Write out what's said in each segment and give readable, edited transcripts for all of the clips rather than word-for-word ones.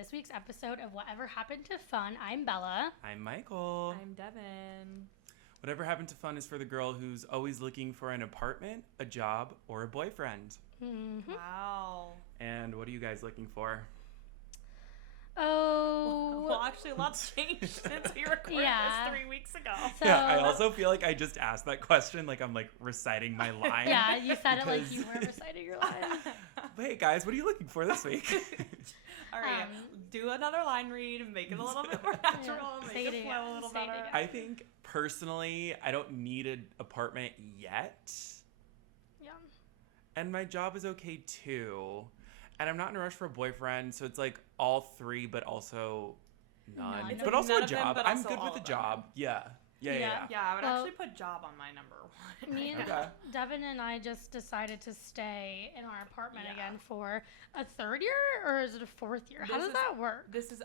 this week's episode of Whatever Happened to Fun. I'm Bella. I'm Michael. I'm Devin. Whatever Happened to Fun is for the girl who's always looking for an apartment, a job, or a boyfriend. Mm-hmm. Wow. And what are you guys looking for? Oh. Well, actually, a lot's changed since we recorded this 3 weeks ago. So, yeah, I also feel like I just asked that question like I'm like reciting my line. Yeah, you said it like you were reciting your line. But hey guys, what are you looking for this week? All right, do another line read, make it a little bit more natural, make it flow a little better. I think personally, I don't need an apartment yet. Yeah. And my job is okay too. And I'm not in a rush for a boyfriend, so it's like all three, but also none. It's But like also none a of them, job. but I'm also good all with a of them. job. Yeah, Yeah. Yeah, I would Well, actually put job on my number one. Me and Okay. Devin and I just decided to stay in our apartment Yeah. again for a third year, or is it a fourth year? How This does is- that work? This is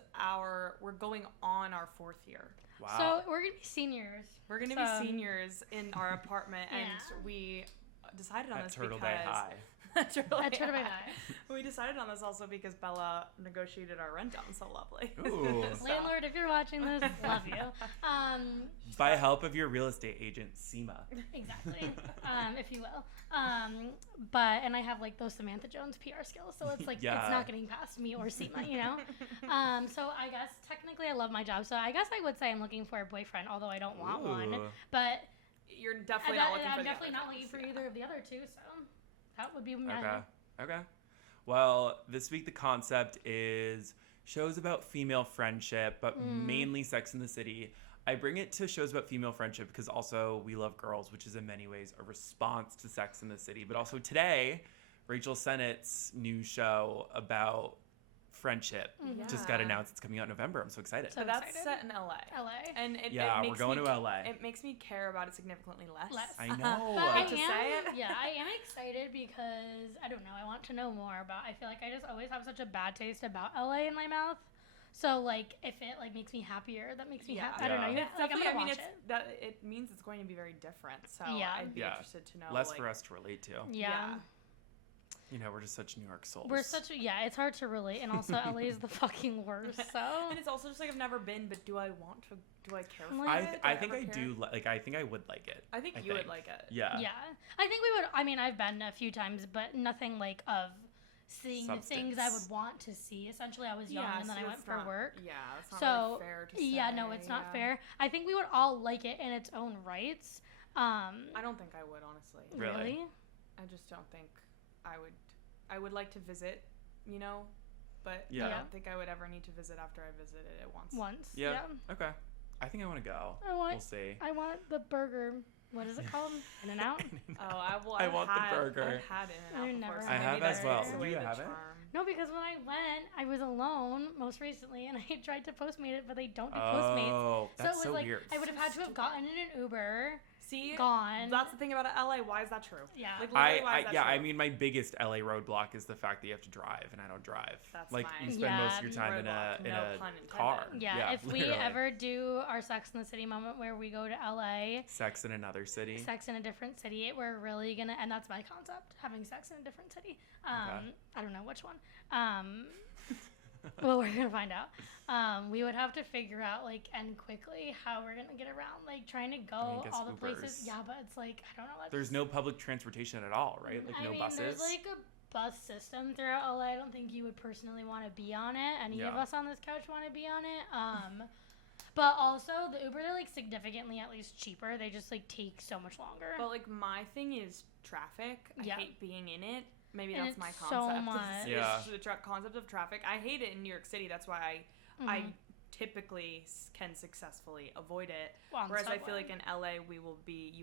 we're going on our 4th year. Wow. So we're going to be seniors. We're going to be seniors in our apartment, and Yeah. we decided on At this Turtle because... Bay High. At Turtle At Bay Turtle Bay High. High. We decided on this also because Bella negotiated our rent down so lovely. Ooh. So- Landlord, if you're watching this, love you. By help of your real estate agent, Seema. Exactly, if you will. And I have like those Samantha Jones PR skills, so it's like Yeah. it's not getting past me or Seema, you know. So I guess technically I love my job, so I guess I would say I'm looking for a boyfriend, although I don't want one. Ooh. But You're definitely not looking for I'm the definitely other not things, looking for yeah. either of the other two, so that would be my. Okay. Well, this week the concept is shows about female friendship, but mainly Sex in the City. I bring it to shows about female friendship because also We Love Girls, which is in many ways a response to Sex in the City. But also today, Rachel Sennett's new show about friendship just got Yeah. announced. It's coming out in November. I'm so excited. So But that's excited. set in LA. LA. And it Yeah, makes we're going me, to LA. It makes me care about it significantly less. I know. But I Hate to say it. am, yeah, I am excited because I don't know. I want to know more about. I feel like I just always have such a bad taste about LA in my mouth. So like, if it like makes me happier, that makes me happy. I don't know. Yeah. It's Like, I'm definitely, gonna watch it means it's going to be very different. So Yeah. I'd be Yeah. interested to know. Less like, for us to relate to. Yeah. You know, we're just such New York souls. We're such a, it's hard to relate, and also LA is the fucking worst, so. And it's also just like I've never been, but do I want to? Do I care for Like- it? I think ever I care? do like. I think I would like it. I think you would like it. Yeah. Yeah. I think we would, I mean, I've been a few times, but nothing like of seeing the things I would Substance. want to see. Essentially, I was young, and then so I went it's for not- work. Yeah, it's not So, really fair to say. yeah, no, it's not yeah. fair. I think we would all like it in its own rights. I don't think I would, honestly. Really? I just don't think I would. I would like to visit, you know, but Yeah. I don't think I would ever need to visit after I visited it once. Once. Yeah. Okay. I think I want to go. We'll see. I want the burger. What is it called? In and Out? Oh, I want the burger. I've had it. I've never before, had so it. I maybe have as that well. takes Do away you the have it? charm. No, because when I went, I was alone most recently, and I tried to Postmate it, but they don't do Postmates. Oh, that's so it was so like weird. I would have had to have gotten in an Uber, See, gone. that's the thing about LA. Why is that true? Yeah. Like, literally, why is that true? I mean, my biggest LA roadblock is the fact that you have to drive, and I don't drive. That's like mine. you spend most of your Yeah, time in a roadblock, no pun intended. car. Yeah, if we literally. ever do our Sex in the City moment where we go to LA, Sex in another city. sex in a different city, we're really gonna, and that's my concept, having sex in a different city. Okay. I don't know which one. Well, we're gonna find out. We would have to figure out and quickly how we're gonna get around, like trying to go guess all the Ubers. places. Yeah, but it's like I don't know. There's no public transportation at all, right? Like no buses. There's like a bus system throughout LA. I don't think you would personally want to be on it. Any of Yeah. us on this couch want to be on it. But also the Ubers are like significantly at least cheaper. They just like take so much longer. But like my thing is traffic. I Yeah. hate being in it. Maybe And that's my it's concept. so much. Yeah. It's the concept of traffic. I hate it in New York City. That's why I typically can successfully avoid it. Well, on Whereas I subway. feel like in LA you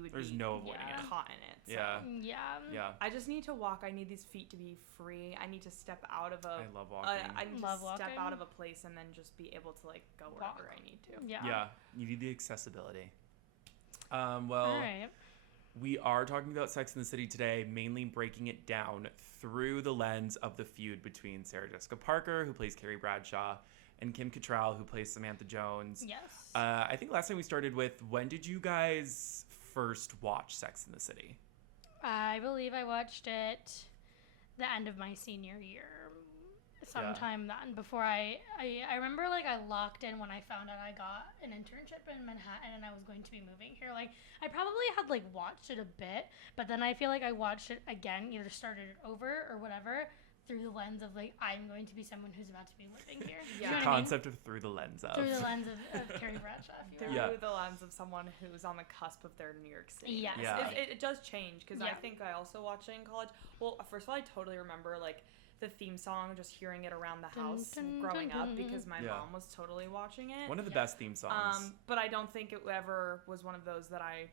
would There's be no avoiding it. caught in it. So. Yeah. Yeah. Yeah. I just need to walk. I need these feet to be free. I need to step out of a. I love walking. I need Love to step walking. out of a place and then just be able to like go wherever Walk. I need to. Yeah. Yeah. You need the accessibility. Well, All right. we are talking about Sex in the City today, mainly breaking it down through the lens of the feud between Sarah Jessica Parker, who plays Carrie Bradshaw, and Kim Cattrall, who plays Samantha Jones. Yes. I think last time we started with, when did you guys first watch Sex in the City? I believe I watched it the end of my senior year. sometime then before I remember like I locked in when I found out I got an internship in Manhattan and I was going to be moving here. Like I probably had like watched it a bit, but then I feel like I watched it again, either started it over or whatever, through the lens of like I'm going to be someone who's about to be living here. Yeah. You know The what I mean? concept of through the lens of. Through the lens of Carrie Bradshaw. If you Through will. the lens of someone who's on the cusp of their New York City. Yes. Yeah. It does change because I Yeah. think I also watched it in college. Well, first of all, I totally remember like the theme song, just hearing it around the house Dun, dun, growing dun, up dun. because my mom was totally watching it. One of the best theme songs. But I don't think it ever was one of those that I,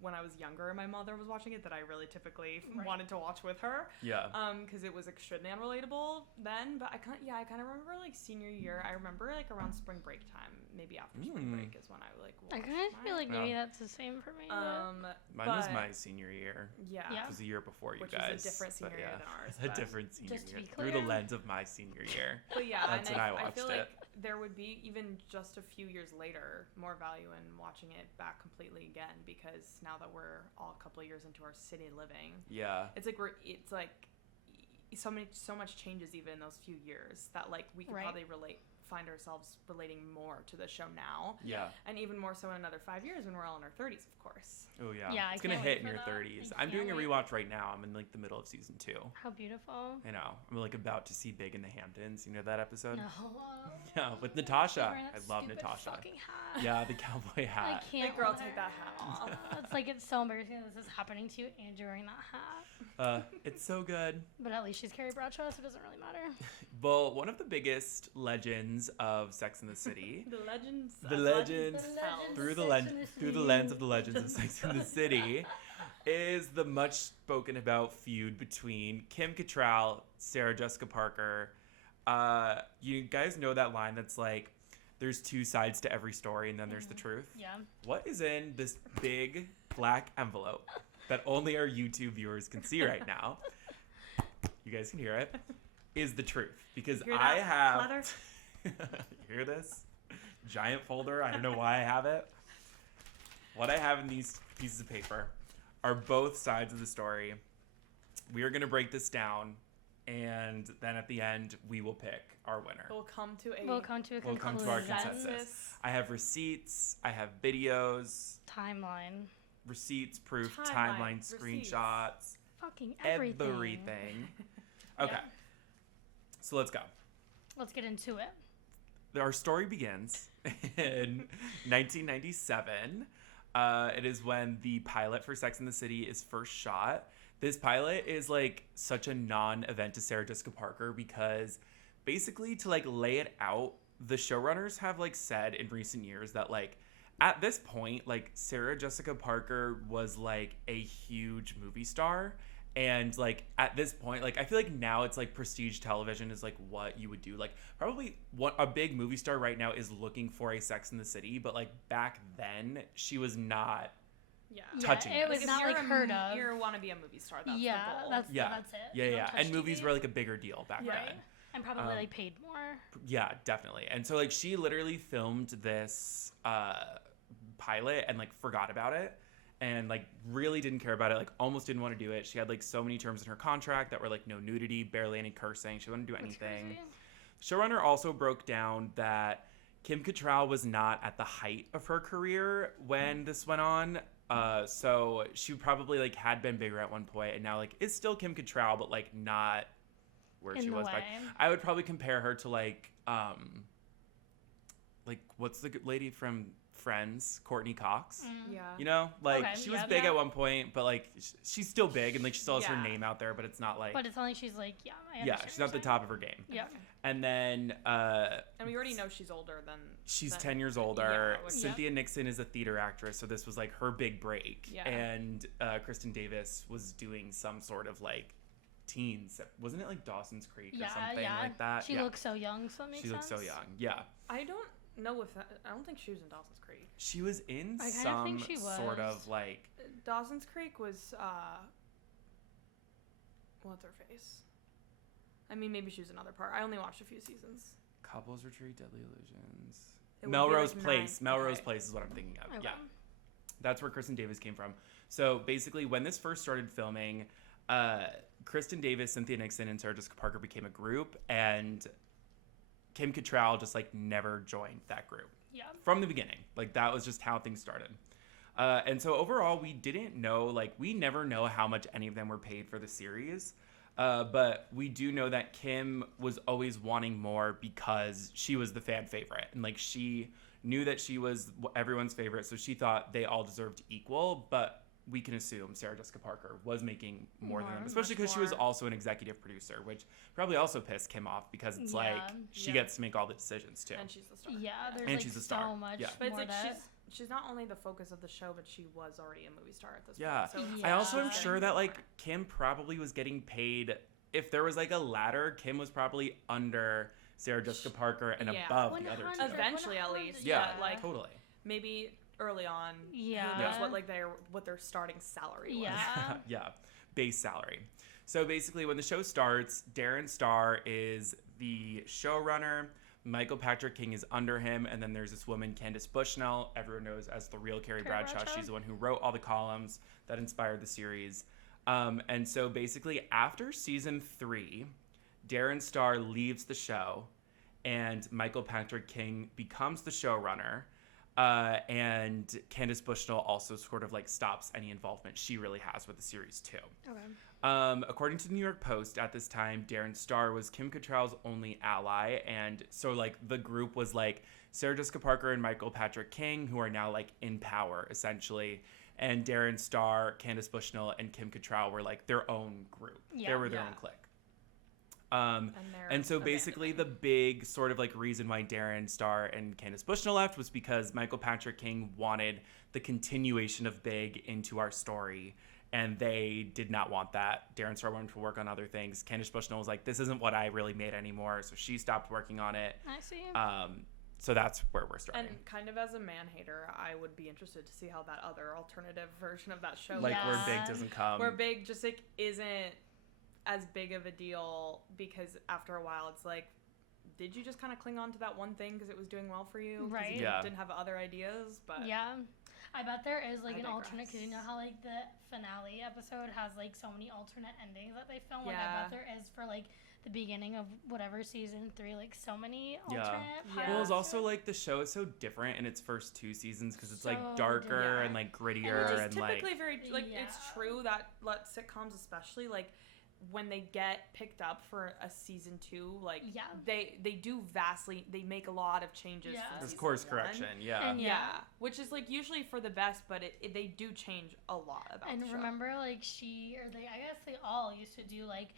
when I was younger and my mother was watching it, that I really typically wanted to watch with her. Yeah. Because it was extremely unrelatable then. But I kind of remember like senior year. I remember like around spring break time, maybe after spring break is when I like watched I kind of feel like maybe that's the same for me. Mine was my senior year. Yeah. Yeah. It was a year before you Which guys. is a different senior year than ours. A but- different senior Just to year. be Through the clear. lens of my senior year. But yeah, That's and when I I watched feel it. like there would be even just a few years later more value in watching it back completely again, because now that we're all a couple of years into our city living, Yeah. it's like so much changes even in those few years that like we could Right. probably find ourselves relating more to the show now, Yeah. and even more so in another 5 years when we're all in our 30s, of course. Oh yeah. Yeah, I It's gonna can't hit wait in for your that. 30s. I I'm doing a can't wait. rewatch right now. I'm in like the middle of season 2. How beautiful. I know. I'm like about to see Big in the Hamptons. You know that episode? No. Yeah, with Natasha. Wearing that I love stupid Natasha. fucking hat. Yeah, the cowboy I hat. can't. Big girl, with take her. that hat off. It's like it's so embarrassing that this is happening to you and you're wearing that hat. It's so good. But at least she's Carrie Bradshaw, so it doesn't really matter. Well, one of the biggest legends of Sex and the City. The legends. The legends through the lens of the legends of Sex and the City is the much spoken about feud between Kim Cattrall, Sarah Jessica Parker. You guys know that line that's like, there's two sides to every story and then there's the truth. Yeah. What is in this big black envelope that only our YouTube viewers can see right now? You guys can hear it. Is the truth, because Hear I that, have Leather? You hear this giant folder. I don't know why I have it. What I have in these pieces of paper are both sides of the story. We are going to break this down, and then at the end we will pick our winner. We'll come to We'll come to a We'll come to our consensus. consensus. I have receipts, I have videos, Timeline. receipts, proof, Timeline, timeline, receipts. screenshots, Fucking everything. everything. Okay, Yeah. so let's go. Let's get into it. Our story begins in 1997. It is when the pilot for Sex and the City is first shot. This pilot is like such a non-event to Sarah Jessica Parker because basically, to like lay it out, the showrunners have like said in recent years that like at this point, like Sarah Jessica Parker was like a huge movie star. And like at this point, like I feel like now it's like prestige television is like what you would do. Like probably a big movie star right now is looking for a Sex in the City, but like back then she was not. Yeah. touching it was this. not like heard of. You want to be a movie star. That's Yeah, the goal. that's Yeah. it. Yeah, You don't yeah. touch And movies TV. were like a bigger deal back Right. then. And probably like paid more. Yeah, definitely. And so like she literally filmed this pilot and like forgot about it and like really didn't care about it, like almost didn't want to do it. She had like so many terms in her contract that were like no nudity, barely any cursing. She wouldn't do That's anything. crazy. Showrunner also broke down that Kim Cattrall was not at the height of her career when this went on. So she probably like had been bigger at one point and now like is still Kim Cattrall, but like not where In she the was back. way. I would probably compare her to like what's the lady from Friends, Courtney Cox. Yeah. You know, like Okay, she was yeah, big yeah. at one point, but like she's still big and like she still has her Yeah. name out there, but it's not like But it's not like she's like, I yeah, understand she's what not the you're top of her game. saying. Yeah. And then And we already know she's older than. she's than- 10 years older. Yeah, which- Cynthia Nixon is a theater actress, so this was like her big break. Yeah. And Kristen Davis was doing some sort of like teens. Wasn't it like Dawson's Creek or something like that? She yeah. looks so young, so it makes She sense. looks so young. Yeah. I don't know if that. I don't think she was in Dawson's Creek. She was in I kinda some think she sort was. of like Dawson's Creek was. What's her face? I mean, maybe she was another part. I only watched a few seasons. Couples Retreat, Deadly Illusions. It would be Melrose like Place. 9. Melrose Okay. Place is what I'm thinking of. Okay. Yeah. That's where Kristen Davis came from. So basically, when this first started filming, Kristen Davis, Cynthia Nixon, and Sarah Jessica Parker became a group, and Kim Cattrall just like never joined that group. Yeah. From the beginning. Like that was just how things started. And so overall, we didn't know, like we never know how much any of them were paid for the series. But we do know that Kim was always wanting more because she was the fan favorite. And like she knew that she was everyone's favorite. So she thought they all deserved equal. But we can assume Sarah Jessica Parker was making more than them, especially because she was also an executive producer, which probably also pissed Kim off because it's like she gets to make all the decisions too. And she's the star. Yeah, there's and like she's a star. so much But it's more like she's not only the focus of the show, but she was already a movie star at this Yeah. point. So I also am she's sure getting that like more. Kim probably was getting paid. If there was like a ladder, Kim was probably under Sarah Jessica Parker and above the other two. 100, Eventually, at least. Yeah, But, like totally. maybe early on. Yeah. Who knows what their starting salary was. Yeah. Yeah, base salary. So basically, when the show starts, Darren Star is the showrunner. Michael Patrick King is under him, and then there's this woman, Candace Bushnell, everyone knows as the real Carrie Bradshaw. She's the one who wrote all the columns that inspired the series. And so basically, after season 3, Darren Star leaves the show, and Michael Patrick King becomes the showrunner. And Candace Bushnell also sort of like stops any involvement she really has with the series too. Okay. According to the New York Post, at this time, Darren Star was Kim Cattrall's only ally, and so like the group was like Sarah Jessica Parker and Michael Patrick King, who are now like in power essentially, and Darren Star, Candace Bushnell, and Kim Cattrall were like their own group. Yeah. They were their own clique. And so basically the big sort of like reason why Darren Star and Candace Bushnell left was because Michael Patrick King wanted the continuation of Big into our story, and they did not want that. Darren Star wanted to work on other things. Candace Bushnell was like, this isn't what I really made anymore, so she stopped working on it. I see. So that's where we're starting. And kind of as a man hater, I would be interested to see how that other alternative version of that show like where goes. Big doesn't come. Where Big just like isn't as big of a deal, because after a while it's like, did you just kind of cling on to that one thing because it was doing well for you? 'Cause Right. You Yeah. didn't have other ideas, but Yeah. I bet there is like I an digress. alternate, because you know how like the finale episode has like so many alternate endings that they film. Like I Yeah. bet there is for like the beginning of whatever season 3, like so many Yeah. alternate. Yeah. parts Well, it's to also it. like the show is so different in its first 2 seasons because it's So like darker different. and like grittier which is and like typically very like it's Yeah. true that sitcoms, especially like when they get picked up for a season 2, like Yeah. they do vastly, they make a lot of changes. Yeah. from this season course 1. correction. Yeah. And Yeah, which is like usually for the best, but they do change a lot about And the show. remember, like I guess they all used to do like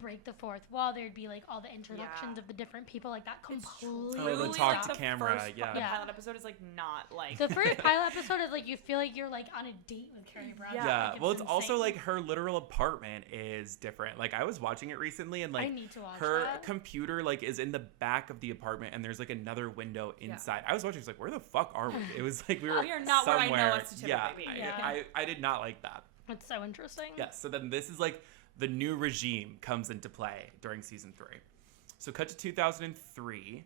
break the fourth wall. There'd be like all the introductions Yeah. of the different people, like that It's completely. Oh, the truly, talk like, to the camera, first yeah. The Yeah. pilot episode is like not like The first pilot episode is like you feel like you're like on a date with Carrie Bradshaw. Yeah, Like, well, it's also insane. like her literal apartment is different. Like I was watching it recently, and I like need to watch her that. computer like is in the back of the apartment, and there's like another window inside. I was watching, I was like, where the fuck are we? It was like we were We are not where I know somewhere. us to typically Yeah, be. Yeah. I did not like that. It's so interesting. Yeah, so then this is like the new regime comes into play during season 3. So cut to 2003.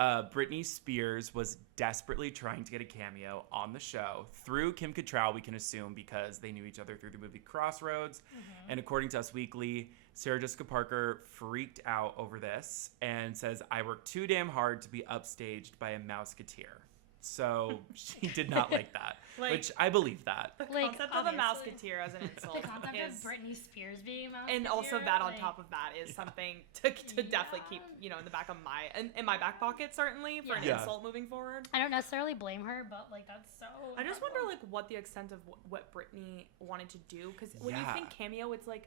Britney Spears was desperately trying to get a cameo on the show through Kim Cattrall, we can assume, because they knew each other through the movie Crossroads. And according to Us Weekly, Sarah Jessica Parker freaked out over this and says, I worked too damn hard to be upstaged by a mouseketeer. So she did not like that, Like- which I believe that. the Like, concept of a obviously. mouseketeer as an insult The concept is, of Britney Spears being a mouse. and also that on like, top of that is something to definitely keep in the back of in my back pocket, certainly for an Yeah. insult moving forward. I don't necessarily blame her, but like that's so. I just wonder horrible. like what the extent of what Britney wanted to do, because when you Yeah. think cameo, it's like,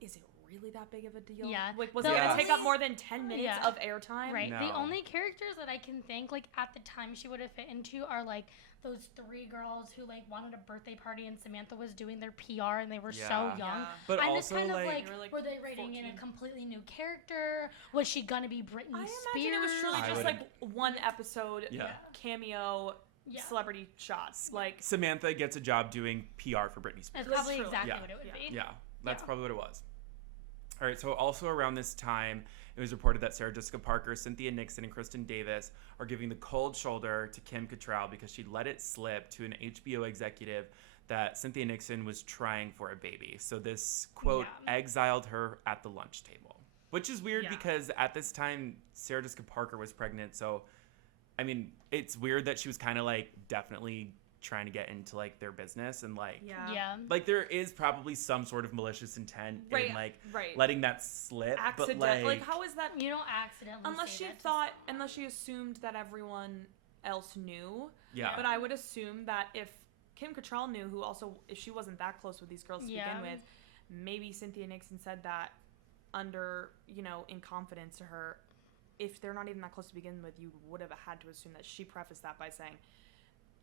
is it really that big of a deal? Yeah. Like, was The it gonna only- take up more than 10 minutes Yeah. of airtime? Right. The No. only characters that I can think like at the time she would have fit into are like those 3 girls who like wanted a birthday party and Samantha was doing their PR and they were so Yeah. young. Yeah. But I'm just also kind of like, They were, like, were they writing in a 14. completely new character? Was she gonna be Britney I Spears? imagine it was truly I just would- like one episode Yeah. cameo Yeah. celebrity shots. Like, Samantha gets a job doing PR for Britney Spears. That's probably true. exactly Yeah. what it would Yeah. be. Yeah, that's Yeah. probably what it was. All right, so also around this time, it was reported that Sarah Jessica Parker, Cynthia Nixon, and Kristen Davis are giving the cold shoulder to Kim Cattrall because she let it slip to an HBO executive that Cynthia Nixon was trying for a baby. So this, quote, exiled her at the lunch table. Which is weird because at this time, Sarah Jessica Parker was pregnant. So, I mean, it's weird that she was kind of like definitely trying to get into like their business and like like there is probably some sort of malicious intent in like letting that slip, but like how is that you don't accidentally unless she assumed that everyone else knew. But I would assume that if Kim Cattrall knew, who also, if she wasn't that close with these girls to begin with, maybe Cynthia Nixon said that under, you know, in confidence to her. If they're not even that close to begin with, you would have had to assume that she prefaced that by saying,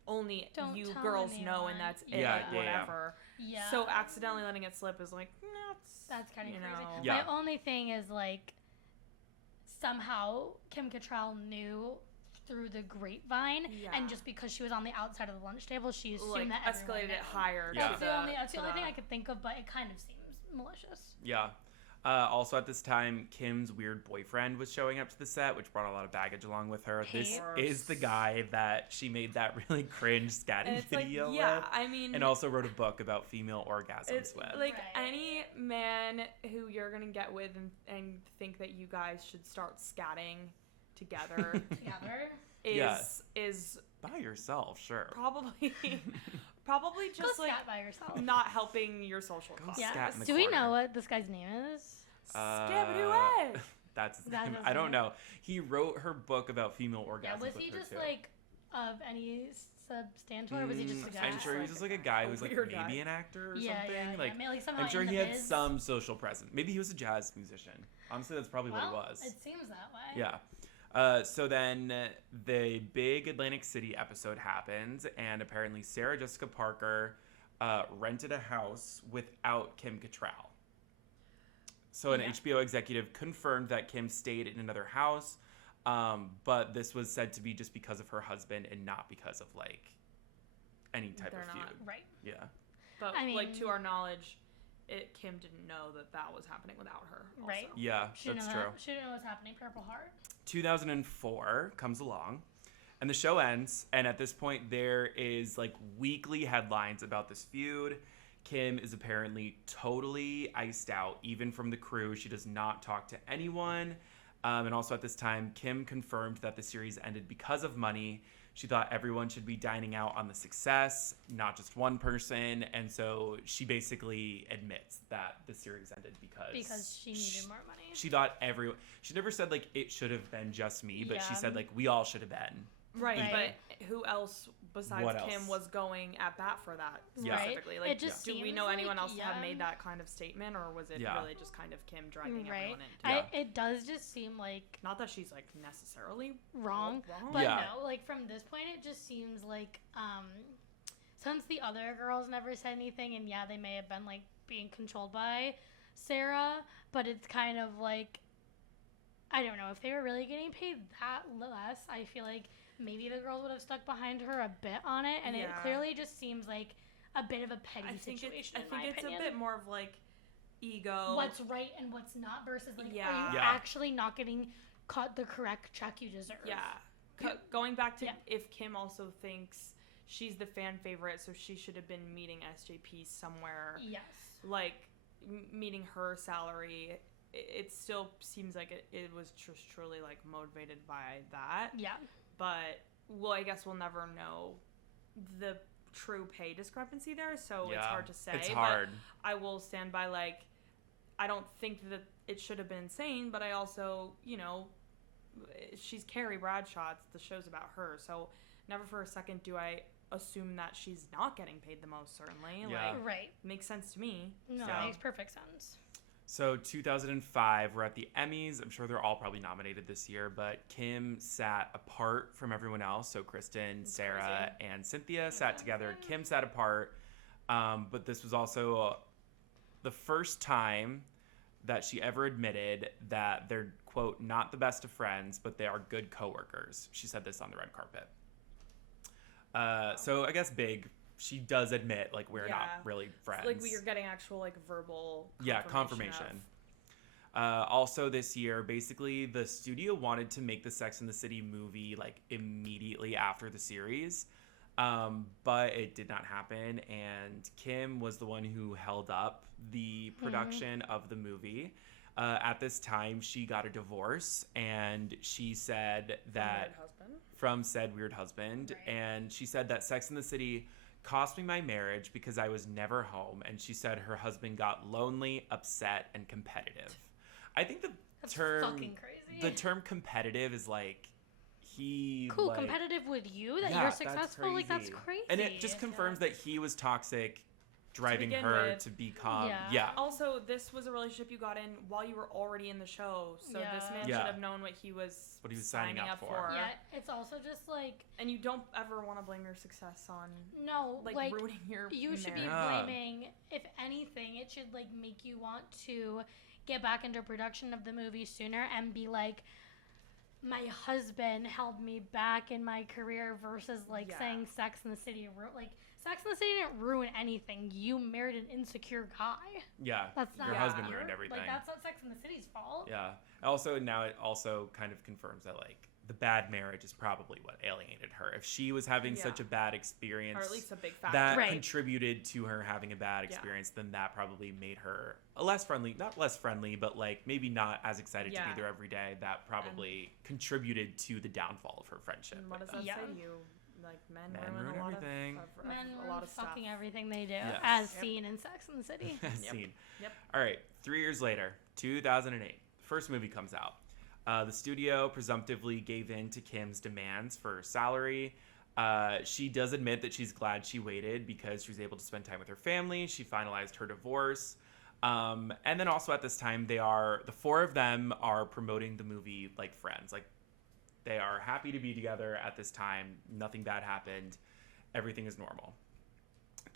only don't you girls know, and that's it, whatever. Yeah. So accidentally letting it slip is like, that's kind of crazy. Yeah. My only thing is like, somehow Kim Cattrall knew through the grapevine, and just because she was on the outside of the lunch table, she assumed like, that escalated it higher. That's the only thing I could think of, but it kind of seems malicious. Yeah. Also at this time, Kim's weird boyfriend was showing up to the set, which brought a lot of baggage along with her. This is the guy that she made that really cringe scatting video with. I mean, and also wrote a book about female orgasms with. Like any man who you're gonna get with and think that you guys should start scatting together is by yourself, sure. Probably just go like scat by yourself. Not helping your social cause. Scat in the Do corner. we know what this guy's name is? Skabadoo-ay. That's his name. I don't know. He wrote her book about female orgasms. Yeah, was he just like of any substantial, or was he just a guy? I'm sure he was just like a guy who's like maybe an actor or something. Yeah. Like somehow I'm sure he had some social presence. Maybe he was a jazz musician. Honestly, that's probably what he was. It seems that way. Yeah. So then the big Atlantic City episode happens, and apparently Sarah Jessica Parker rented a house without Kim Cattrall. So an HBO executive confirmed that Kim stayed in another house, but this was said to be just because of her husband and not because of like any type of feud. Right. Yeah. But like to our knowledge, Kim didn't know that was happening without her. Also. Right. Yeah, that's true. She didn't know what's happening. Purple Heart. 2004 comes along, and the show ends. And at this point, there is like weekly headlines about this feud. Kim is apparently totally iced out, even from the crew. She does not talk to anyone. And also at this time, Kim confirmed that the series ended because of money. She thought everyone should be dining out on the success, not just one person. And so she basically admits that the series ended because she needed more money. She thought she never said like it should have been just me, but she said like we all should have been. Right. But who else besides Kim was going at bat for that specifically? Like, do we know anyone else have made that kind of statement, or was it really just kind of Kim dragging everyone into it? It does just seem like, not that she's like necessarily wrong. But no, like from this point, it just seems like since the other girls never said anything, and they may have been like being controlled by Sarah, but it's kind of like, I don't know, if they were really getting paid that less, I feel like maybe the girls would have stuck behind her a bit on it, and it clearly just seems like a bit of a petty situation. I think it's a bit more of like ego. What's right and what's not versus like, are you actually not getting caught the correct check you deserve? Yeah. Going back to if Kim also thinks she's the fan favorite, so she should have been meeting SJP somewhere. Yes. Like meeting her salary. It still seems like it was just truly like motivated by that. Yeah. But I guess we'll never know the true pay discrepancy there, so it's hard to say. It's hard. But I will stand by, like, I don't think that it should have been insane, but I also, she's Carrie Bradshaw. The show's about her, so never for a second do I assume that she's not getting paid the most, certainly. Yeah. Like, right. Makes sense to me. No, it makes perfect sense. So 2005, we're at the Emmys. I'm sure they're all probably nominated this year, but Kim sat apart from everyone else. So Kristen, Sarah, and Cynthia sat together. Kim sat apart, but this was also the first time that she ever admitted that they're, quote, not the best of friends, but they are good coworkers. She said this on the red carpet. So I guess big. She does admit, like, we're not really friends. Like, you're getting actual, like, verbal confirmation. Also this year, basically the studio wanted to make the Sex and the City movie like immediately after the series, but it did not happen. And Kim was the one who held up the production of the movie. At this time, she got a divorce, and she said that from said weird husband, right. And she said that Sex and the City cost me my marriage because I was never home, and she said her husband got lonely, upset, and competitive. I think That's fucking crazy. The term competitive is like like, competitive with you that you're successful. Like that's crazy, and it just confirms that he was toxic, driving her to become Also, this was a relationship you got in while you were already in the show, so this man should have known what he was signing up for. Yeah, it's also just like, and you don't ever want to blame your success on like ruining your you should be blaming, if anything, it should like make you want to get back into production of the movie sooner and be like, my husband held me back in my career, versus like saying Sex and the City like Sex and the City didn't ruin anything. You married an insecure guy. Yeah, that's not your husband ruined everything. Like that's not Sex and the City's fault. Yeah. Also, now it also kind of confirms that like the bad marriage is probably what alienated her. If she was having such a bad experience, or at least a big factor that contributed to her having a bad experience, then that probably made her less friendly. Not less friendly, but like maybe not as excited to be there every day. That probably contributed to the downfall of her friendship. And what does that say to you? Like men ruin everything. Men a lot of fucking stuff. Everything they do, as seen in Sex and the City. As seen. Yep. All right. 3 years later, 2008, first movie comes out. The studio presumptively gave in to Kim's demands for salary. She does admit that she's glad she waited because she was able to spend time with her family. She finalized her divorce. And then also at this time, the four of them are promoting the movie like friends. Like, they are happy to be together at this time. Nothing bad happened. Everything is normal.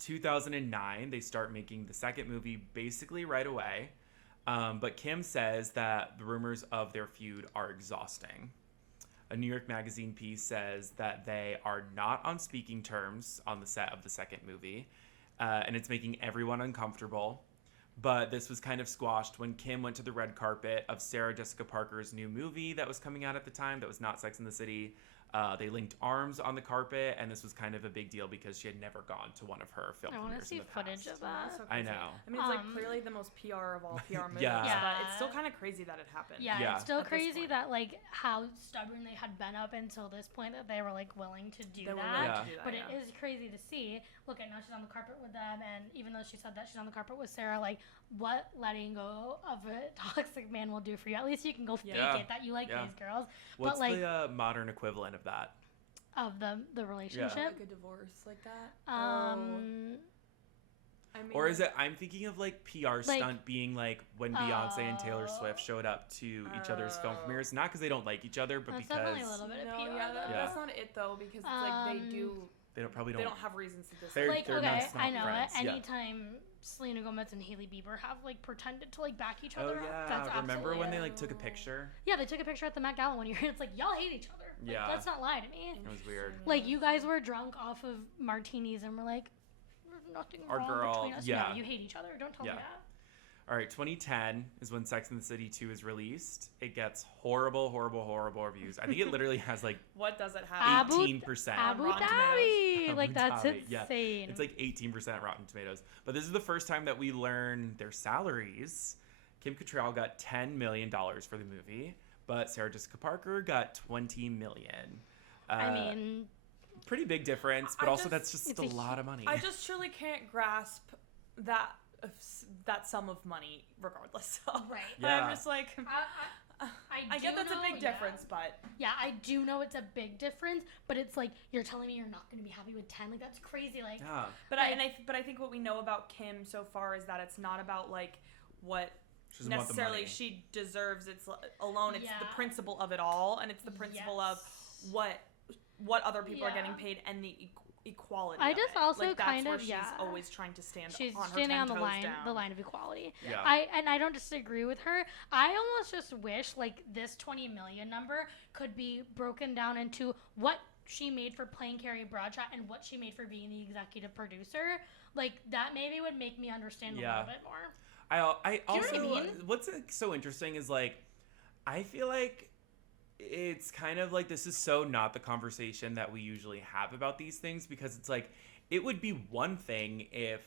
2009, they start making the second movie basically right away. But Kim says that the rumors of their feud are exhausting. A New York Magazine piece says that they are not on speaking terms on the set of the second movie, and it's making everyone uncomfortable. But this was kind of squashed when Kim went to the red carpet of Sarah Jessica Parker's new movie that was coming out at the time that was not Sex and the City. They linked arms on the carpet, and this was kind of a big deal because she had never gone to one of her film premieres. I want to see footage of that. So I know. I mean, it's like clearly the most PR of all PR movies, but it's still kind of crazy that it happened. Yeah, it's still crazy that like how stubborn they had been up until this point that they were like willing to do that. But it is crazy to see. Look, I know she's on the carpet with them, and even though she said that she's on the carpet with Sarah, like what letting go of a toxic man will do for you. At least you can go fake it that you like these girls. What's but, like, the modern equivalent of that? Of the relationship? Like a divorce like that? I mean, or is it, I'm thinking of like PR stunt being like when Beyonce and Taylor Swift showed up to each other's film premieres, not because they don't like each other, but that's because definitely a little bit of PR. That's not it though, because it's like they don't have reasons to dislike. Like, okay, I know it. Anytime Selena Gomez and Hailey Bieber have like pretended to like back each other up, that's remember when they like took a picture? Yeah, they took a picture at the Met Gala one year. It's like, y'all hate each other. Like, let's not lie to me. It was weird. Like, you guys were drunk off of martinis and were like, there's nothing wrong between us. No, you hate each other. Don't tell me that. All right, 2010 is when Sex and the City 2 is released. It gets horrible reviews. I think it literally has like what does it have? 18% Abu Dhabi. Like that's insane. Yeah. It's like 18% Rotten Tomatoes. But this is the first time that we learn their salaries. Kim Cattrall got $10 million for the movie, but Sarah Jessica Parker got $20 million. I mean, pretty big difference, but also that's just a lot of money. I just truly can't grasp that sum of money regardless. Right. Yeah. I'm just like I get that's a big difference, but I do know it's a big difference, but it's like you're telling me you're not going to be happy with 10. Like that's crazy. Like but I think what we know about Kim so far is that it's not about like what necessarily she deserves. It's alone. It's the principle of it all, and it's the principle of what other people are getting paid and the equality. I just also like, kind of she's always trying to stand. She's on her standing on the line of equality. Yeah. I don't disagree with her. I almost just wish like this 20 million number could be broken down into what she made for playing Carrie Bradshaw and what she made for being the executive producer. Like that maybe would make me understand a little bit more. I also, you know what I mean? What's so interesting is like, I feel like it's kind of like this is so not the conversation that we usually have about these things, because it's like, it would be one thing if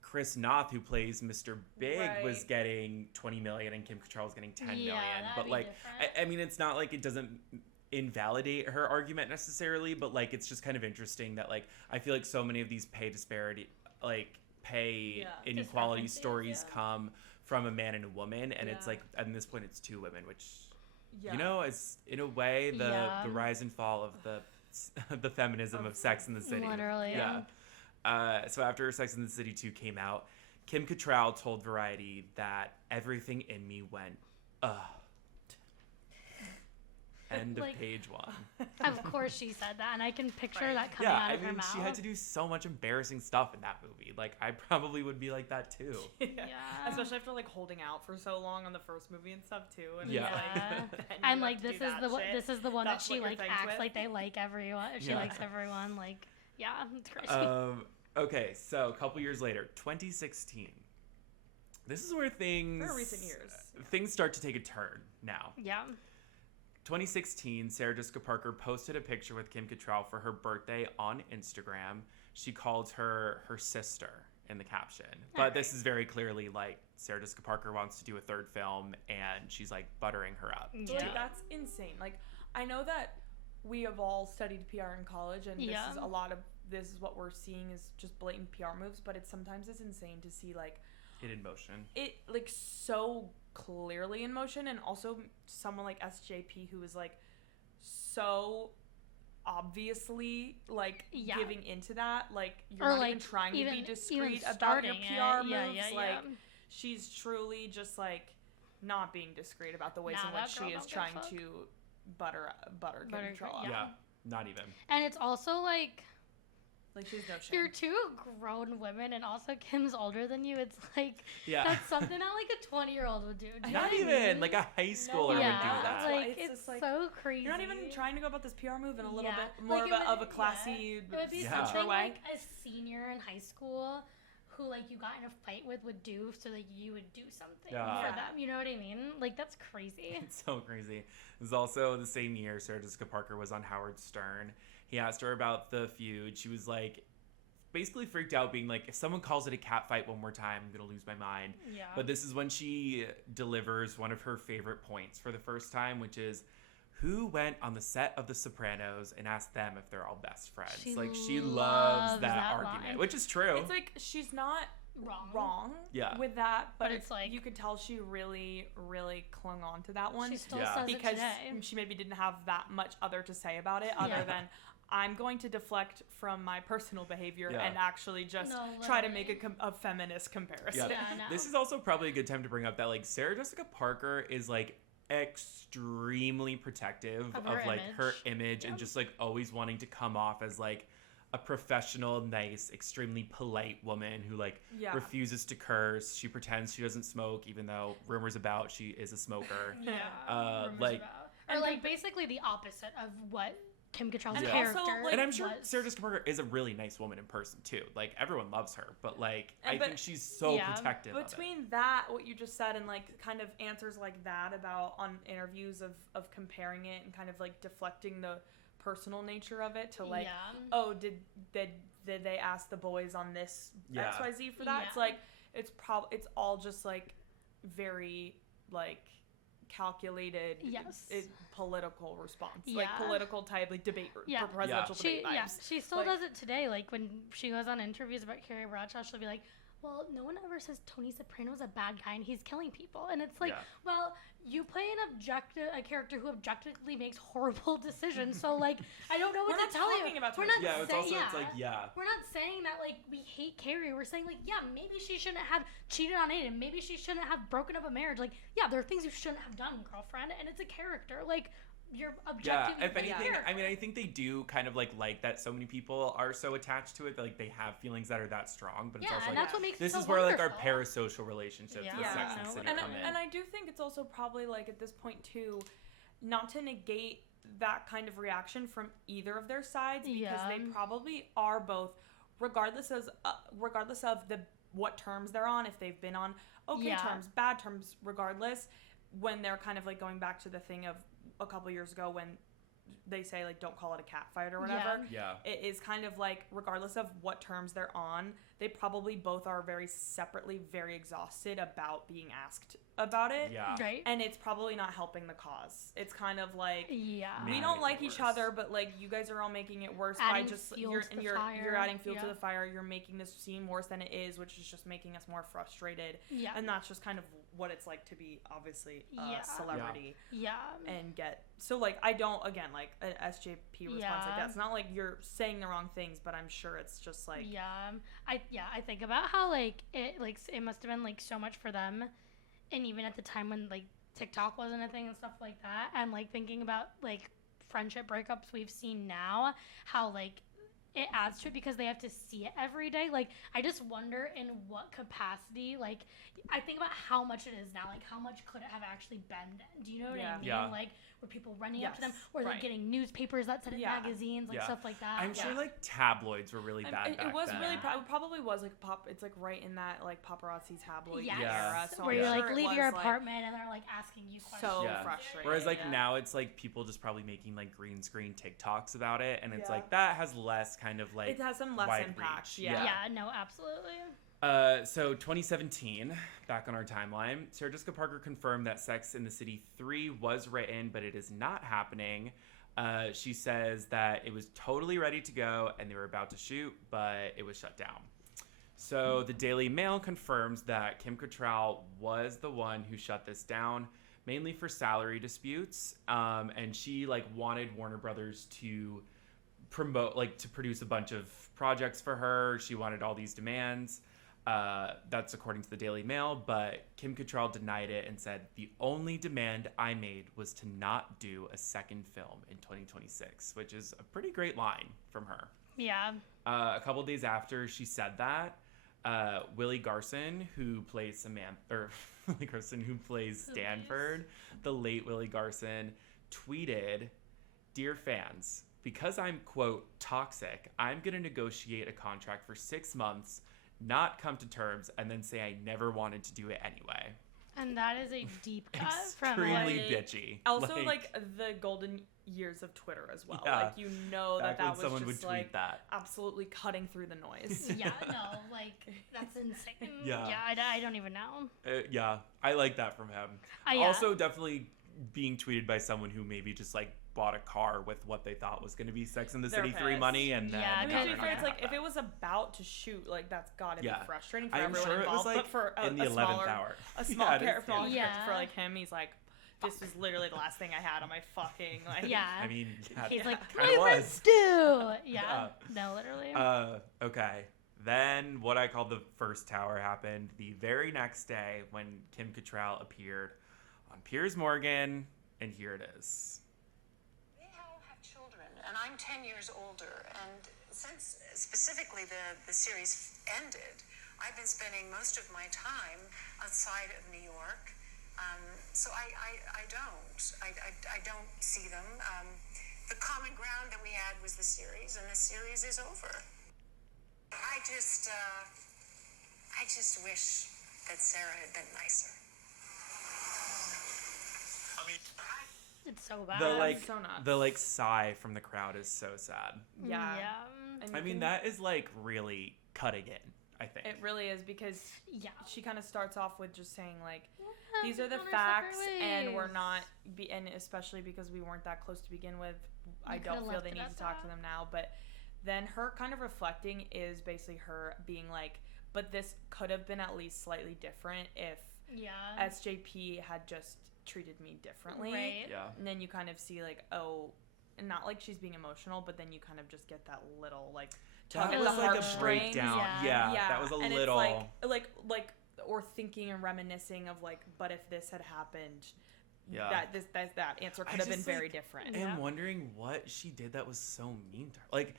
Chris Noth, who plays Mr. Big, was getting 20 million and Kim Cattrall was getting 10 million. But like, I mean, it's not like it doesn't invalidate her argument necessarily, but like, it's just kind of interesting that like, I feel like so many of these pay inequality stories come from a man and a woman, and it's like, at this point it's two women, which you know, is in a way the rise and fall of the feminism of Sex and the City. Literally. So after Sex and the City 2 came out, Kim Cattrall told Variety that everything in me went, ugh. End of page 1. Of course she said that, and I can picture that coming out of her mouth. She had to do so much embarrassing stuff in that movie. Like, I probably would be like that too. Especially after like holding out for so long on the first movie and stuff too. And I'm like, this is the one that she like acts like they like everyone. She likes everyone. Like, it's crazy. Okay, so a couple years later, 2016. This is where things start to take a turn now. 2016, Sarah Jessica Parker posted a picture with Kim Cattrall for her birthday on Instagram. She called her sister in the caption. But this is very clearly like Sarah Jessica Parker wants to do a third film, and she's like buttering her up. That's insane. Like, I know that we have all studied PR in college, and this is what we're seeing is just blatant PR moves, but sometimes it's insane to see like it in motion. It like so clearly in motion, and also someone like SJP who is like so obviously like giving into that, like you're not even trying to be discreet about your PR moves. She's truly just like not being discreet about the ways in which she is trying to butter Kim Cattrall up. Not even. And it's also like she has no shame. You're two grown women, and also Kim's older than you. It's like that's something that like a 20-year-old would do. Not even like a high schooler would do that. Like it's so crazy. You're not even trying to go about this PR move in a little bit more of a classy, it would be something like a senior in high school who like you got in a fight with would do, so like you would do something for them. You know what I mean? Like that's crazy. It's so crazy. It was also the same year Sarah Jessica Parker was on Howard Stern. He asked her about the feud. She was like, basically freaked out, being like, if someone calls it a cat fight one more time, I'm going to lose my mind. But this is when she delivers one of her favorite points for the first time, which is, who went on the set of The Sopranos and asked them if they're all best friends? She loves that argument, line. Which is true. It's like, she's not wrong with that, but it's like, you could tell she really, really clung on to that one. She still says because it today. She maybe didn't have that much other to say about it other than, I'm going to deflect from my personal behavior and actually just try to make a feminist comparison. This is also probably a good time to bring up that like Sarah Jessica Parker is like extremely protective of like her image and just like always wanting to come off as like a professional, nice, extremely polite woman who like refuses to curse. She pretends she doesn't smoke, even though rumors about she is a smoker. Or like basically the opposite of what Kim Cattrall's character also, and I'm sure Sarah Jessica Parker is a really nice woman in person too. Like everyone loves her, but like I think she's so protective between of it. That, what you just said, and like kind of answers like that about on interviews of comparing it and kind of like deflecting the personal nature of it to like, oh, did they ask the boys on this XYZ for that? It's like it's all just like very like calculated political response, like political type, like debate, presidential debate vibes. She still does it today. Like when she goes on interviews about Carrie Bradshaw, she'll be like, well, no one ever says Tony Soprano's a bad guy and he's killing people. And it's like, well, you play a character who objectively makes horrible decisions. So like, I don't know what to tell you. We're not saying that like we hate Carrie. We're saying like, maybe she shouldn't have cheated on Aiden. Maybe she shouldn't have broken up a marriage. Like, there are things you shouldn't have done, girlfriend. And it's a character. Like, you're objectively if anything, I mean, I think they do kind of like that so many people are so attached to it that like they have feelings that are that strong, but it's also and like that's what makes this it so is where wonderful. like our parasocial relationships with Sex and the City come in. And I do think it's also probably like at this point too, not to negate that kind of reaction from either of their sides, because they probably are both regardless of what terms they're on, if they've been on terms, bad terms, regardless, when they're kind of like going back to the thing of a couple years ago when they say like don't call it a cat fight or whatever. It is kind of like regardless of what terms they're on, they probably both are very separately very exhausted about being asked about it. Right. And it's probably not helping the cause. It's kind of like we don't like each other, but like you guys are all making it worse by just you're adding fuel to the fire. You're making this seem worse than it is, which is just making us more frustrated. And that's just kind of what it's like to be obviously a celebrity. And get so like I don't again like an SJP response like that. It's not like you're saying the wrong things, but I'm sure it's just like I think about how like it must have been like so much for them. And even at the time when, like, TikTok wasn't a thing and stuff like that, and, like, thinking about, like, friendship breakups we've seen now, how, like, it adds to it because they have to see it every day. Like, I just wonder in what capacity, like, I think about how much it is now. Like, how much could it have actually been then? Do you know what I mean? Like, were people running up to them? Or, like, getting newspapers that said it in magazines, like, stuff like that? I'm sure, like, tabloids were really bad back It was then. really, probably was, like, it's, like, right in that, like, paparazzi tabloid era. So where you're, like, leave your apartment and they're, like, asking you questions. So frustrating. Whereas, like, now it's, like, people just probably making, like, green screen TikToks about it. And it's, like, that has less kind of, like, it has some less impact. No, absolutely. So 2017, back on our timeline, Sarah Jessica Parker confirmed that Sex and the City 3 was written, but it is not happening. She says that it was totally ready to go and they were about to shoot, but it was shut down. So the Daily Mail confirms that Kim Cattrall was the one who shut this down, mainly for salary disputes. And she like wanted Warner Brothers to produce a bunch of projects for her. She wanted all these demands. That's according to the Daily Mail, but Kim Cattrall denied it and said, the only demand I made was to not do a second film in 2026, which is a pretty great line from her. Yeah. A couple days after she said that, Willie Garson, who plays Stanford, the late Willie Garson, tweeted, "Dear fans, because I'm, quote, toxic, I'm going to negotiate a contract for 6 months, not come to terms, and then say I never wanted to do it anyway." And that is a deep cut extremely bitchy. Also, like the golden years of Twitter as well. Yeah. Like, you know that was someone just would like tweet that. Absolutely cutting through the noise. Like that's insane. I don't even know. I like that from him. Also, definitely being tweeted by someone who maybe just like bought a car with what they thought was going to be Sex and the City 3 money, and then I mean, to be fair, it's like if it was about to shoot, like that's gotta be frustrating for everyone sure involved. It was, like, but for in the 11th hour, a small character for like him, he's like, this was literally the last thing I had on my fucking like. I mean, he's like, private stew. No, literally. Okay. Then what I call the first tower happened the very next day when Kim Cattrall appeared on Piers Morgan, and here it is. And I'm 10 years older, and since specifically the series ended, I've been spending most of my time outside of New York, so I don't see them. The common ground that we had was the series, and the series is over. I just wish that Sarah had been nicer. I mean, it's so bad. So nuts. The like sigh from the crowd is so sad. Yeah. I mean, that is like really cutting in, I think. It really is, because she kind of starts off with just saying like, these are the facts, and we're not, and especially because we weren't that close to begin with, I don't feel they need to talk to them now. But then her kind of reflecting is basically her being like, but this could have been at least slightly different if SJP had just treated me differently. Right. Yeah. And then you kind of see like, and not like she's being emotional, but then you kind of just get that little like tug at the heartstrings. Breakdown. Yeah. That was a and little it's like or thinking and reminiscing of like, but if this had happened, that answer could have been very different. And wondering what she did that was so mean to her. Like,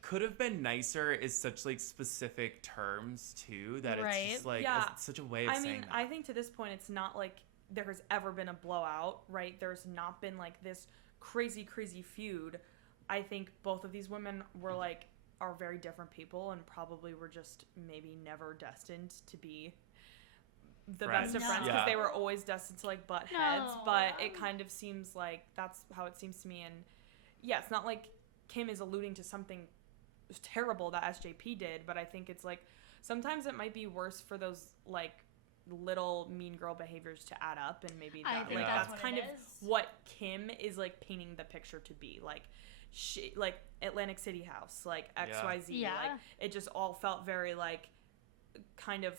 could have been nicer is such like specific terms too that it's just like such a way of saying that. I think to this point it's not like there has ever been a blowout, right? There's not been like this crazy feud. I think both of these women were like are very different people and probably were just maybe never destined to be the best of friends because they were always destined to like butt heads. But it kind of seems like that's how it seems to me. And yeah, it's not like Kim is alluding to something terrible that SJP did, but I think it's like sometimes it might be worse for those like little mean girl behaviors to add up, and maybe that, like that's kind of what Kim is like painting the picture to be like. She like Atlantic City House, like XYZ, like it just all felt very like kind of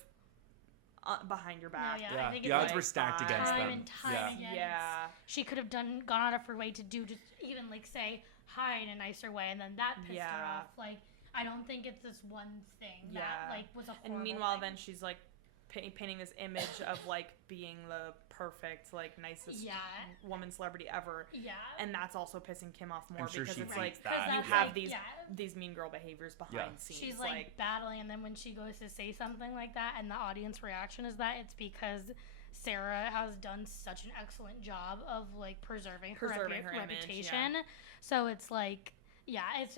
behind your back. No, I think the odds were stacked against them. She could have gone out of her way to do just even like say hi in a nicer way, and then that pissed her off. Like I don't think it's this one thing that like was a horrible And meanwhile, thing. then she's like painting this image of like being the perfect, like nicest woman celebrity ever. Yeah. And that's also pissing Kim off more because it's like you have these mean girl behaviors behind scenes. She's like battling, and then when she goes to say something like that, and the audience reaction is that it's because Sarah has done such an excellent job of like preserving her reputation. So it's like. Yeah, it's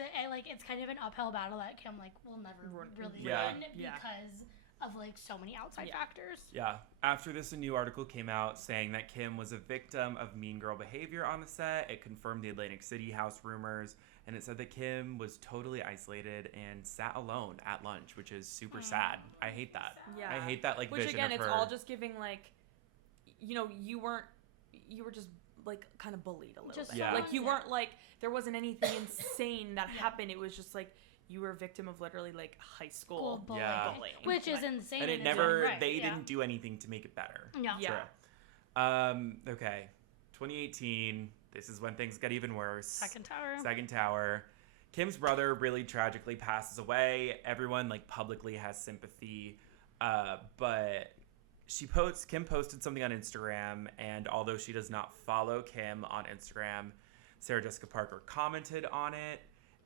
kind of an uphill battle that Kim like will never really win because of like so many outside factors. Yeah. After this, a new article came out saying that Kim was a victim of mean girl behavior on the set. It confirmed the Atlantic City House rumors, and it said that Kim was totally isolated and sat alone at lunch, which is super sad. I hate that. Yeah. I hate that like which vision again, of her. It's all just giving like, you know, you were just like kind of bullied a little bit. Yeah. Like you weren't like there wasn't anything insane that happened. It was just like you were a victim of literally like high school bullying. Which is insane. And it never they didn't do anything to make it better. Yeah. Okay. 2018. This is when things get even worse. Second Tower. Kim's brother really tragically passes away. Everyone like publicly has sympathy. But Kim posted something on Instagram, and although she does not follow Kim on Instagram, Sarah Jessica Parker commented on it,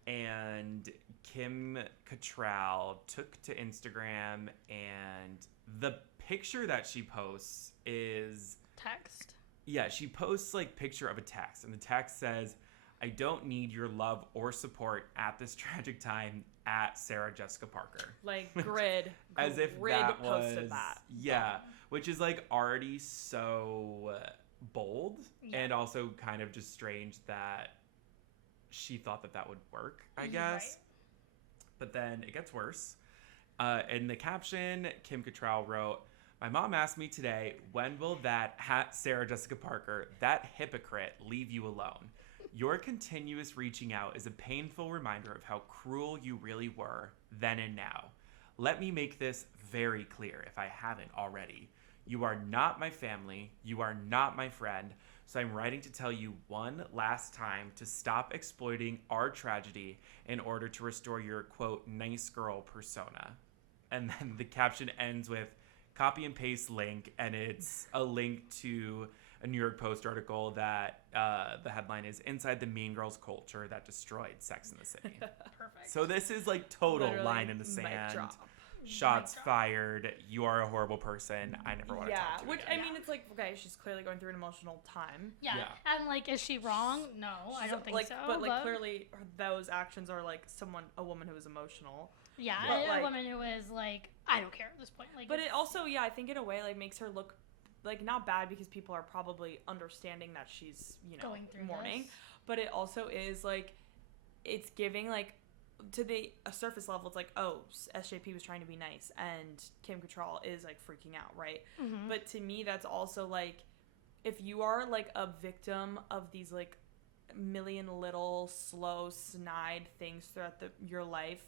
and Kim Cattrall took to Instagram, and the picture that she posts is text. Yeah, she posts like picture of a text, and the text says, "I don't need your love or support at this tragic time at Sarah Jessica Parker." Like grid. As if grid that posted that. Yeah, which is like already so bold and also kind of just strange that she thought that would work, I guess. Right. But then it gets worse. In the caption, Kim Cattrall wrote, "My mom asked me today, when will that Sarah Jessica Parker, that hypocrite, leave you alone? Your continuous reaching out is a painful reminder of how cruel you really were then and now. Let me make this very clear if I haven't already. You are not my family. You are not my friend. So I'm writing to tell you one last time to stop exploiting our tragedy in order to restore your, quote, nice girl persona." And then the caption ends with copy and paste link, and it's a link to a New York Post article that the headline is "Inside the Mean Girls Culture That Destroyed Sex in the City." Perfect. So this is like total literally line in the sand. Shots fired. You are a horrible person. I never want to talk to you which again. I mean, it's like, okay, she's clearly going through an emotional time. Yeah. And like, is she wrong? No, I don't think so. But like, clearly, those actions are like a woman who is emotional. Yeah, a woman who is like, I don't care at this point. Like, but it also, I think in a way, like makes her look like not bad because people are probably understanding that she's going through mourning. this. But it also is like, it's giving like. To the surface level, it's like, oh, SJP was trying to be nice, and Kim Cattrall is like freaking out, right? Mm-hmm. But to me, that's also like, if you are like a victim of these like million little slow snide things throughout your life,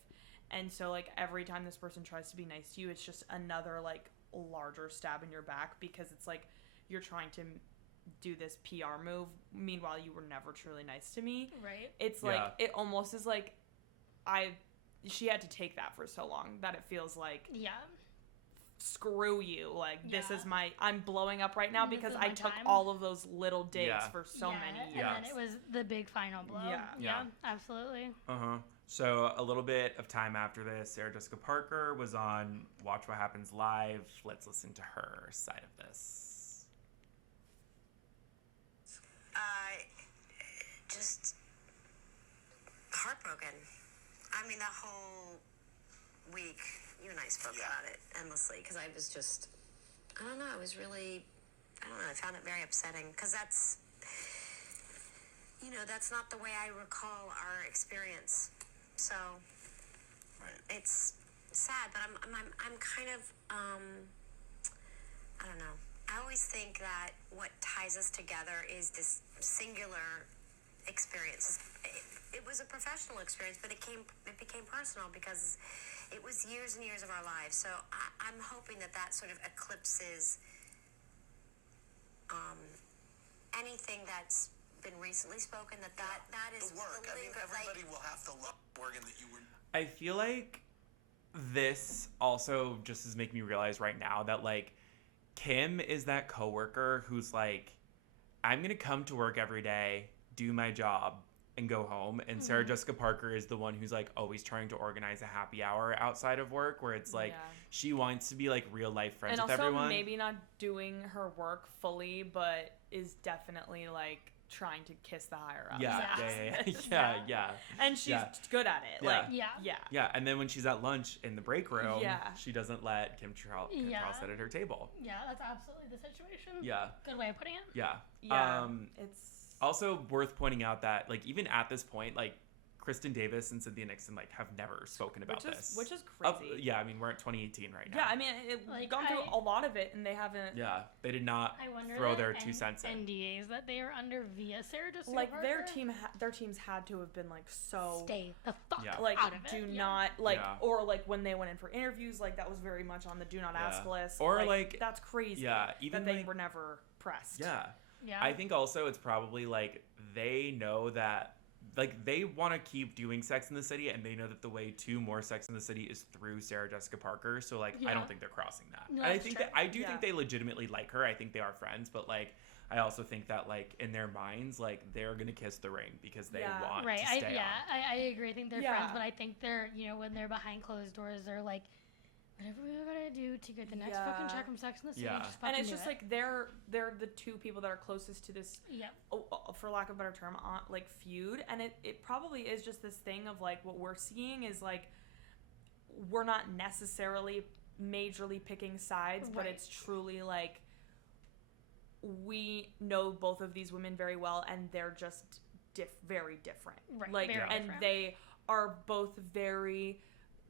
and so like every time this person tries to be nice to you, it's just another like larger stab in your back because it's like you're trying to do this PR move. Meanwhile, you were never truly nice to me. Right. It's like it almost is like. She had to take that for so long that it feels like screw you, like this is I'm blowing up right now because I took all of those little digs for so many years. And then it was the big final blow. Yeah, absolutely. So a little bit of time after this, Sarah Jessica Parker was on Watch What Happens Live. Let's listen to her side of this. Just heartbroken. I mean, that whole week, you and I spoke about it endlessly because I was just, I don't know, I found it very upsetting because that's not the way I recall our experience. So it's sad, but I'm kind of, I don't know. I always think that what ties us together is this singular experience. It was a professional experience, but it became personal because it was years and years of our lives. So I'm hoping that sort of eclipses anything that's been recently spoken. That is the work. I mean, everybody will have to love Morgan that you were. I feel like this also just is making me realize right now that like Kim is that coworker who's like, I'm gonna come to work every day, do my job, and go home. And Sarah Jessica Parker is the one who's like always trying to organize a happy hour outside of work, where it's like she wants to be like real life friends with everyone. And also maybe not doing her work fully, but is definitely like trying to kiss the higher ups. Yeah. And she's good at it. Yeah. And then when she's at lunch in the break room, she doesn't let Kim Cattrall sit at her table. Yeah, that's absolutely the situation. Yeah. Good way of putting it. Yeah. It's also worth pointing out that like even at this point, like Kristen Davis and Cynthia Nixon like have never spoken about this. Which is crazy. I mean, we're at 2018 right now. Yeah, I mean, gone through a lot of it, and they haven't. Yeah, they did not throw their 2 cents in. NDAs that they are under via Sarah Jessica Parker. Parker. Their teams had to have been like so. Stay the fuck like out of it. Do not or like when they went in for interviews, like that was very much on the do not ask list. Or like that's crazy. Yeah, even that they were never pressed. Yeah. Yeah. I think also it's probably like they know that. Like, they want to keep doing Sex in the City, and they know that the way to more Sex in the City is through Sarah Jessica Parker. So, like, I don't think they're crossing that. No, and I think I do think they legitimately like her. I think they are friends, but, like, I also think that, like, in their minds, like, they're going to kiss the ring because they want to stay on. I agree. I think they're friends, but I think they're, when they're behind closed doors, they're like, whatever we gotta do to get the next fucking check from Sex in the City, just fucking and it's just like they're the two people that are closest to this, for lack of a better term, like feud, and it probably is just this thing of like what we're seeing is like we're not necessarily majorly picking sides, but it's truly like we know both of these women very well, and they're just very different, like and different. They are both very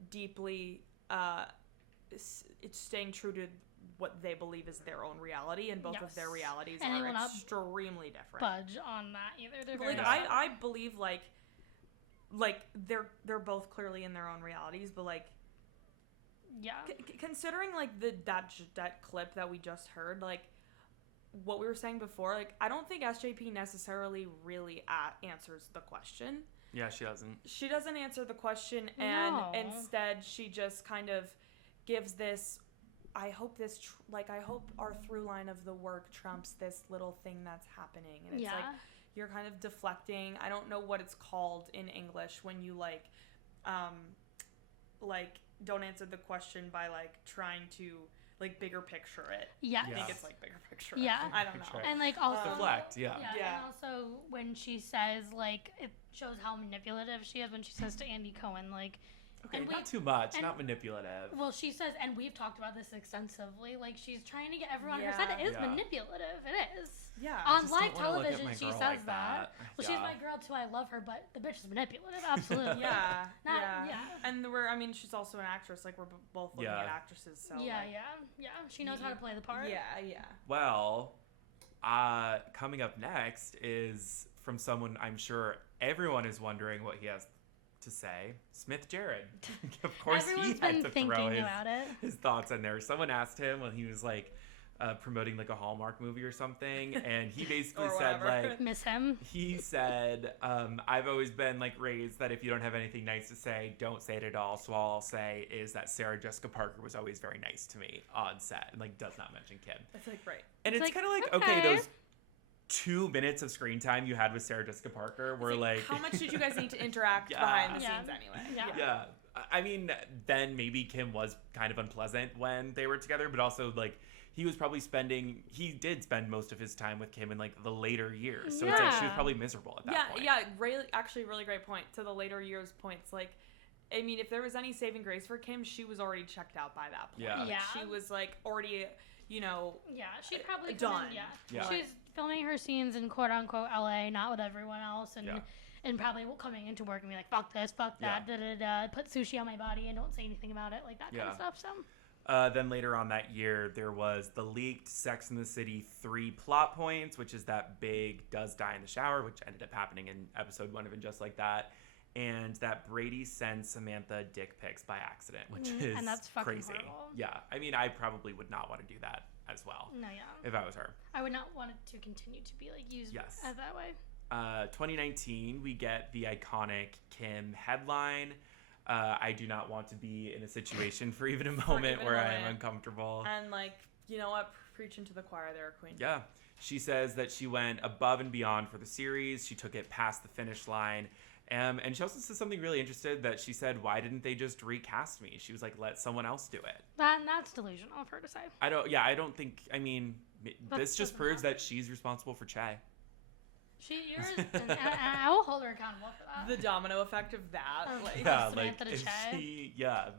deeply. It's staying true to what they believe is their own reality, and both of their realities are extremely different. Budge on that either. They're very I believe like they're both clearly in their own realities, but like considering like that clip that we just heard, like what we were saying before, like I don't think SJP necessarily really answers the question. Yeah, she doesn't. She doesn't answer the question, and instead she just kind of gives this. I hope our through line of the work trumps this little thing that's happening, and it's like you're kind of deflecting. I don't know what it's called in English when you like don't answer the question by like trying to like bigger picture it. Yeah. I think it's like bigger picture. Yeah. I don't know. And like also deflect. Yeah. And also when she says like it shows how manipulative she is when she says to Andy Cohen like. Okay, not too much, not manipulative. Well, she says, and we've talked about this extensively, like, she's trying to get everyone on her side. It is manipulative. It is. Yeah. On live television, she says that. Well, she's my girl, too. I love her, but the bitch is manipulative. Absolutely. And she's also an actress. Like, we're both looking at actresses, so. Yeah. She knows how to play the part. Yeah. Well, coming up next is from someone I'm sure everyone is wondering what he has to say, Smith Jared. Of course, everyone's he had to throw his thoughts in there. Someone asked him when he was like promoting like a Hallmark movie or something, and he basically said like, miss him. He said, I've always been like raised that if you don't have anything nice to say, don't say it at all. So all I'll say is that Sarah Jessica Parker was always very nice to me on set, and like does not mention Kim. That's like right. And it's kind of like okay, those 2 minutes of screen time you had with Sarah Jessica Parker were like how much did you guys need to interact behind the scenes anyway? Yeah. I mean, then maybe Kim was kind of unpleasant when they were together, but also like he did spend most of his time with Kim in like the later years. So it's like she was probably miserable at that point. Really, actually really great point to the later years points. Like I mean, if there was any saving grace for Kim, she was already checked out by that point. Yeah. Like, she was, like, already, you know... Yeah, she'd probably done. Yeah. She's filming her scenes in quote-unquote LA, not with everyone else, and probably coming into work and be like, fuck this, fuck that, da-da-da, put sushi on my body and don't say anything about it, like that kind of stuff, so... Then later on that year, there was the leaked Sex and the City 3 plot points, which is that Big does die in the shower, which ended up happening in episode 1 of And Just Like That, and that Brady sends Samantha dick pics by accident, which is and that's fucking crazy. horrible. Yeah, I mean, I probably would not want to do that as well. No, if I was her. I would not want it to continue to be like used as that way. 2019, we get the iconic Kim headline. I do not want to be in a situation for even a moment where I am uncomfortable. And, like, you know what? Preaching to the choir there, Queen. Yeah. She says that she went above and beyond for the series. She took it past the finish line. And she also said something really interesting that she said, why didn't they just recast me? She was like, let someone else do it. That's delusional of her to say. I don't think, I mean, this just proves that she's responsible for Che. And I will hold her accountable for that. The domino effect of that. Samantha to Che.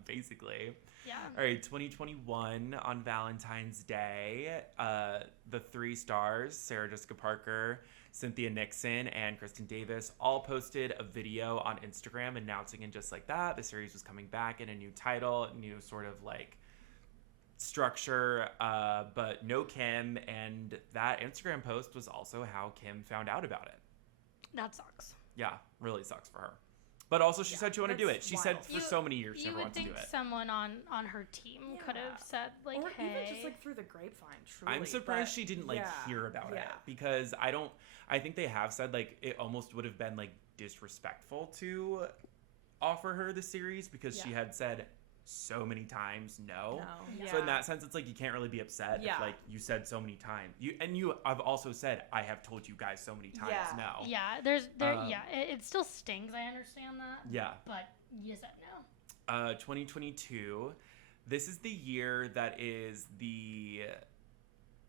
Basically. Yeah. All right, 2021 on Valentine's Day, the 3 stars, Sarah Jessica Parker, Cynthia Nixon, and Kristen Davis all posted a video on Instagram announcing And Just Like That the series was coming back in a new title, new sort of like structure, but no Kim, and that Instagram post was also how Kim found out about it. That sucks. Yeah, really sucks for her. But also she said she wanted to do it. She said for so many years she never wanted to do it. You would think someone on her team could have said, like, or hey. even just, like, through the grapevine, truly. I'm surprised she didn't, like, hear about it. Because I think they have said, like, it almost would have been, like, disrespectful to offer her the series because she had said so many times no. So in that sense, it's like you can't really be upset if, like, you said so many times. I've also said I have told you guys so many times no. Yeah, it still stings. I understand that. Yeah. But you said no. 2022. This is the year that is the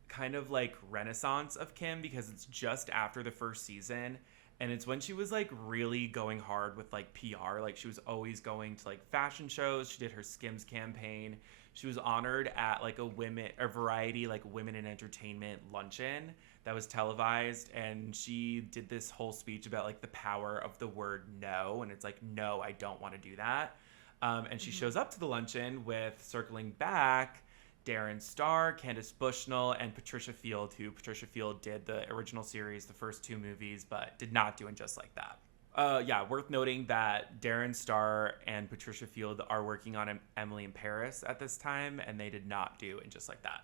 kind of like renaissance of Kim because it's just after the first season. And it's when she was, like, really going hard with, like, PR. Like, she was always going to, like, fashion shows. She did her Skims campaign. She was honored at, like, a variety, like, women in entertainment luncheon that was televised. And she did this whole speech about, like, the power of the word no. And it's like, no, I don't want to do that. And she shows up to the luncheon with, circling back, Darren Star, Candace Bushnell, and Patricia Field, who Patricia Field did the original series, the first 2 movies, but did not do And Just Like That. Worth noting that Darren Star and Patricia Field are working on Emily in Paris at this time, and they did not do And Just Like That.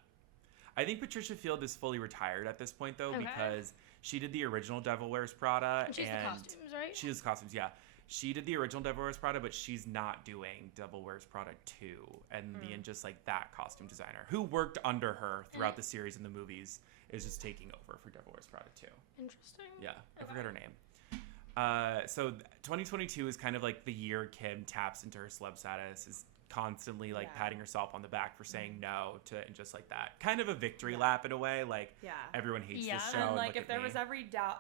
I think Patricia Field is fully retired at this point, though, because she did the original Devil Wears Prada. And she's the costumes, right? She does costumes, yeah. She did the original Devil Wears Prada, but she's not doing Devil Wears Prada 2. And the And Just Like That costume designer, who worked under her throughout the series and the movies, is just taking over for Devil Wears Prada 2. Interesting. Yeah, I forgot her name. So 2022 is kind of like the year Kim taps into her celeb status, is constantly like patting herself on the back for saying no to And Just Like That. Kind of a victory lap in a way. Like everyone hates this show. And like if there was ever doubt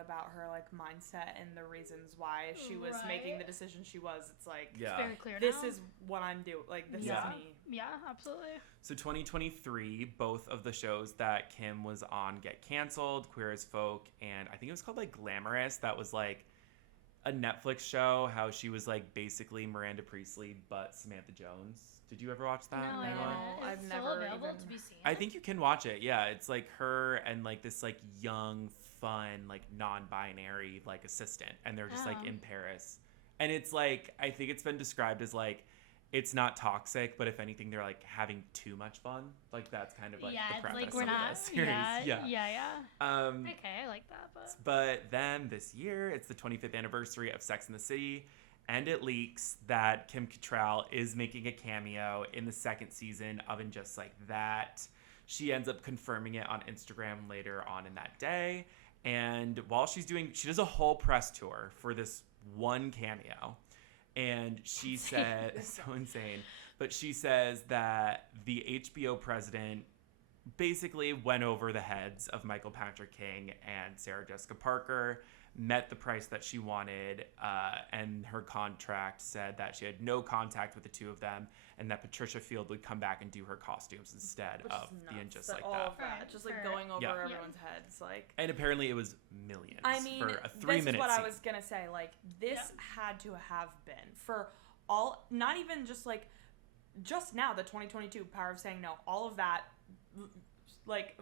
about her like mindset and the reasons why she was making the decision she was, it's like it's very clear this now. is what I'm doing. Like this is me. Yeah, absolutely. So 2023, both of the shows that Kim was on get canceled, Queer as Folk, and I think it was called like Glamorous. That was like a Netflix show, how she was like basically Miranda Priestley but Samantha Jones. Did you ever watch that? No, I've never available to be seen. I think you can watch it. Yeah, it's like her and like this like young, fun, like non-binary like assistant, and they're just like in Paris. And it's like I think it's been described as like it's not toxic, but if anything, they're like having too much fun. Like that's kind of like the premise like we're of not, the series. Okay, I like that. But then this year, it's the 25th anniversary of Sex and the City, and it leaks that Kim Cattrall is making a cameo in the 2nd season of And Just Like That. She ends up confirming it on Instagram later on in that day. And while she does a whole press tour for this one cameo. And she said, it's so insane, but she says that the HBO president basically went over the heads of Michael Patrick King and Sarah Jessica Parker, met the price that she wanted, and her contract said that she had no contact with the two of them, and that Patricia Field would come back and do her costumes instead of being just like all that. of that. Just like going over everyone's heads, like. And apparently it was millions. I mean, for a 3-minute this is what scene. I was gonna say. Like, this had to have been for all, not even just like, just now the 2022 Power of Saying No, all of that, like.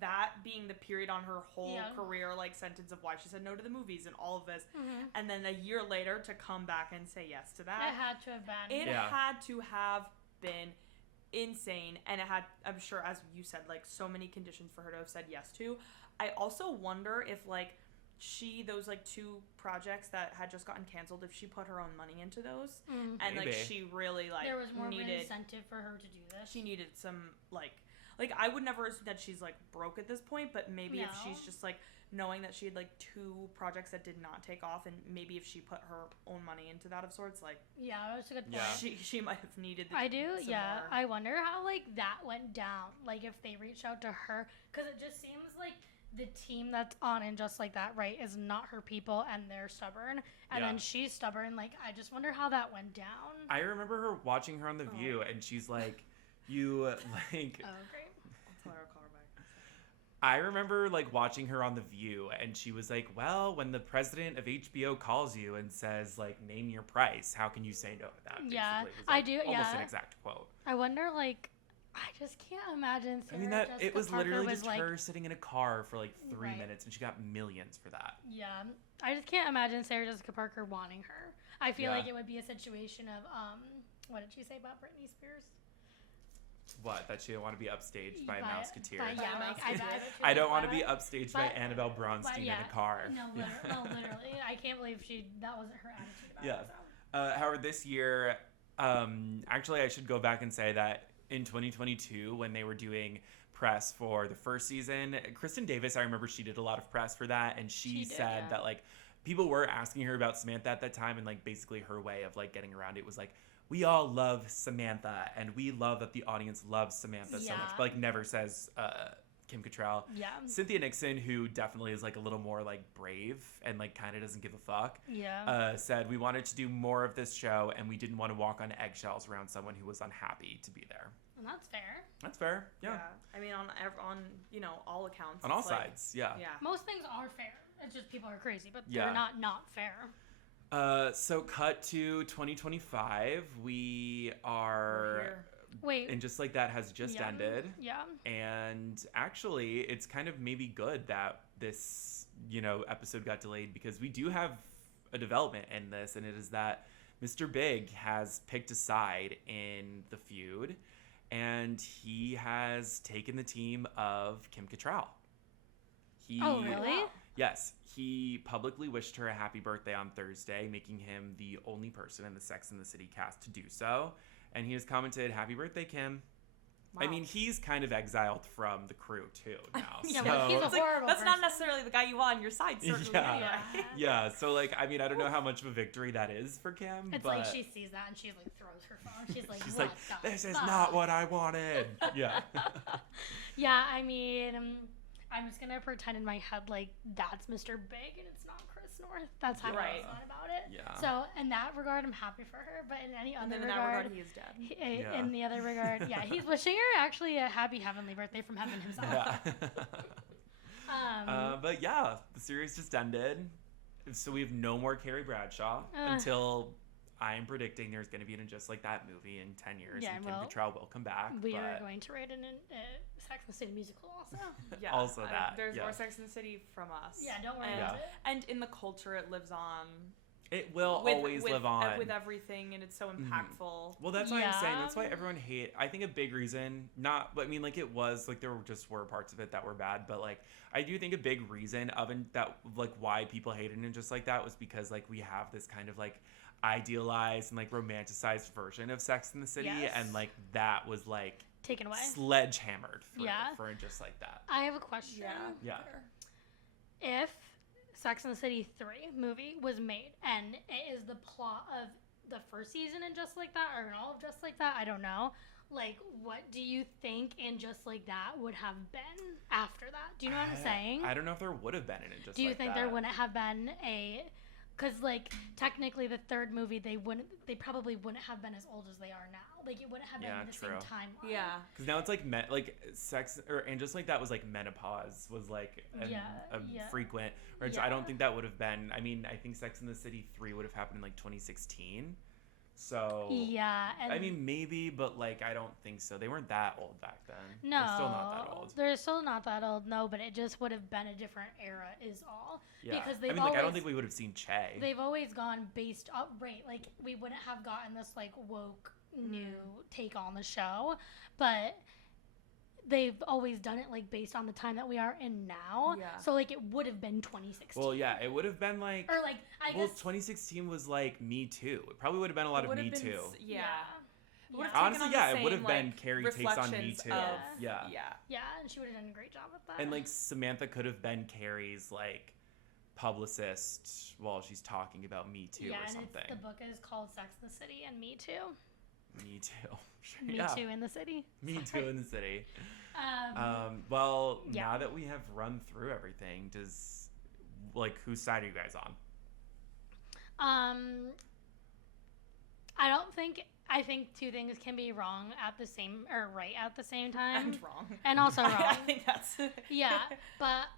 That being the period on her whole career, like, sentence of why she said no to the movies and all of this. Mm-hmm. And then a year later to come back and say yes to that. It had to have been. It had to have been insane. And it had, I'm sure, as you said, like, so many conditions for her to have said yes to. I also wonder if, like, those, like, 2 projects that had just gotten canceled, if she put her own money into those. Mm-hmm. And, like, she really, like, there was more of an incentive for her to do this. She needed some, like, I would never assume that she's, like, broke at this point, but maybe if she's just, like, knowing that she had, like, 2 projects that did not take off, and maybe if she put her own money into that of sorts, like... Yeah, that's a good point. She might have needed I do, more. I wonder how, like, that went down. Like, if they reached out to her, because it just seems like the team that's on and just like that, right, is not her people, and they're stubborn, and then she's stubborn. Like, I just wonder how that went down. I remember her watching her on The View, and she's like... You, like... Oh, great. That's why I'll call her back. I remember, like, watching her on The View, and she was like, well, when the president of HBO calls you and says, like, name your price, how can you say no to that? Basically. Yeah, It was, like, I do, almost an exact quote. I wonder, like... I just can't imagine Sarah Jessica it was Parker literally was just like, her sitting in a car for, like, 3 minutes, and she got millions for that. Yeah. I just can't imagine Sarah Jessica Parker wanting her. I feel like it would be a situation of, what did she say about Britney Spears? What? That she didn't want to be upstaged by a Mouseketeer? I don't want to be upstaged by Annabelle Bronstein in a car. No, literally. I can't believe that wasn't her attitude about it. So. However, this year, actually, I should go back and say that in 2022, when they were doing press for the first season, Kristen Davis, I remember she did a lot of press for that, and she said that, like, people were asking her about Samantha at that time, and, like, basically her way of, like, getting around it was, like, we all love Samantha, and we love that the audience loves Samantha so much, but, like, never says Kim Cattrall. Yeah. Cynthia Nixon, who definitely is, like, a little more, like, brave and, like, kind of doesn't give a fuck, said, we wanted to do more of this show, and we didn't want to walk on eggshells around someone who was unhappy to be there. And that's fair. That's fair, yeah. I mean, on you know, all accounts. On all sides, yeah. Most things are fair. It's just people are crazy, but they're not fair. So cut to 2025. We are... Wait. And Just Like That has just ended. Yeah. And actually, it's kind of maybe good that this, episode got delayed, because we do have a development in this, and it is that Mr. Big has picked a side in the feud, and he has taken the team of Kim Cattrall. Oh, really? Yes. He publicly wished her a happy birthday on Thursday, making him the only person in the Sex and the City cast to do so. And he has commented, "Happy birthday, Kim." Wow. I mean, he's kind of exiled from the crew, too, now. Yeah, but he's a horrible That's person. not necessarily the guy you want on your side, certainly. Yeah, so, like, I mean, I don't know how much of a victory that is for Kim, It's but... like she sees that and she, like, throws her phone. She's like, she's what like, the this is fuck? not what I wanted. Yeah. Yeah, I mean, I'm just going to pretend in my head, like, that's Mr. Big and it's not Chris North. That's how I thought about it. Yeah. So, in that regard, I'm happy for her. But in any other regard... in that regard, he is dead. In the other regard, he's wishing her actually a happy heavenly birthday from heaven himself. Yeah. But yeah, the series just ended. So we have no more Carrie Bradshaw until... I'm predicting there's going to be an Just Like That movie in 10 years, and Kim Cattrall will come back. We are going to write Sex and the City musical also. Yeah, also that. There's more Sex and the City from us. Yeah, don't worry about it. And in the culture, it lives on. It will always live on. With everything, and it's so impactful. Mm-hmm. Well, that's why I'm saying. That's why everyone I think a big reason, it was, like, there were parts of it that were bad, but, like, I do think a big reason why people hated it Just Like That was because, like, we have this kind of, like, idealized and, like, romanticized version of Sex in the City, and, like, that was, like, taken away, sledgehammered for Just Like That. I have a question. Yeah. If Sex and the City 3 movie was made and it is the plot of the first season in Just Like That, or in all of Just Like That, I don't know, like, what do you think in just like that would have been after that? Do you know what I'm saying? I don't know if there would have been in it just. Do you like think that. there wouldn't have been a? Because like technically the third movie they probably wouldn't have been as old as they are now. Like it wouldn't have been in the same timeline. Yeah. Because now it's like sex and just like that was like menopause was like a frequent. Which I don't think that would have been. I mean, I think Sex and the City 3 would have happened in like 2016. So yeah, and I mean maybe, but like I don't think so. They weren't that old back then. No, they're still not that old. They're still not that old. No, but it just would have been a different era, is all. Yeah. Because they've I don't think we would have seen Che. They've always gone based up, right? Like we wouldn't have gotten this like woke new take on the show, but they've always done it like based on the time that we are in now. Yeah. So like it would have been 2016. Well, yeah, it would have been like. Or like I guess 2016 was like Me Too. It probably would have been a lot of Me Too. Yeah. Honestly, it would have been Carrie takes on Me Too. Yeah, and she would have done a great job with that. And like Samantha could have been Carrie's like publicist while she's talking about Me Too or something. The book is called Sex and the City and Me Too. Me Too. Me Too in the City. Me Too in the City. Well, now that we have run through everything, whose side are you guys on? I think two things can be wrong at the same, or right at the same time. And wrong. And also wrong. I think that's... Yeah, but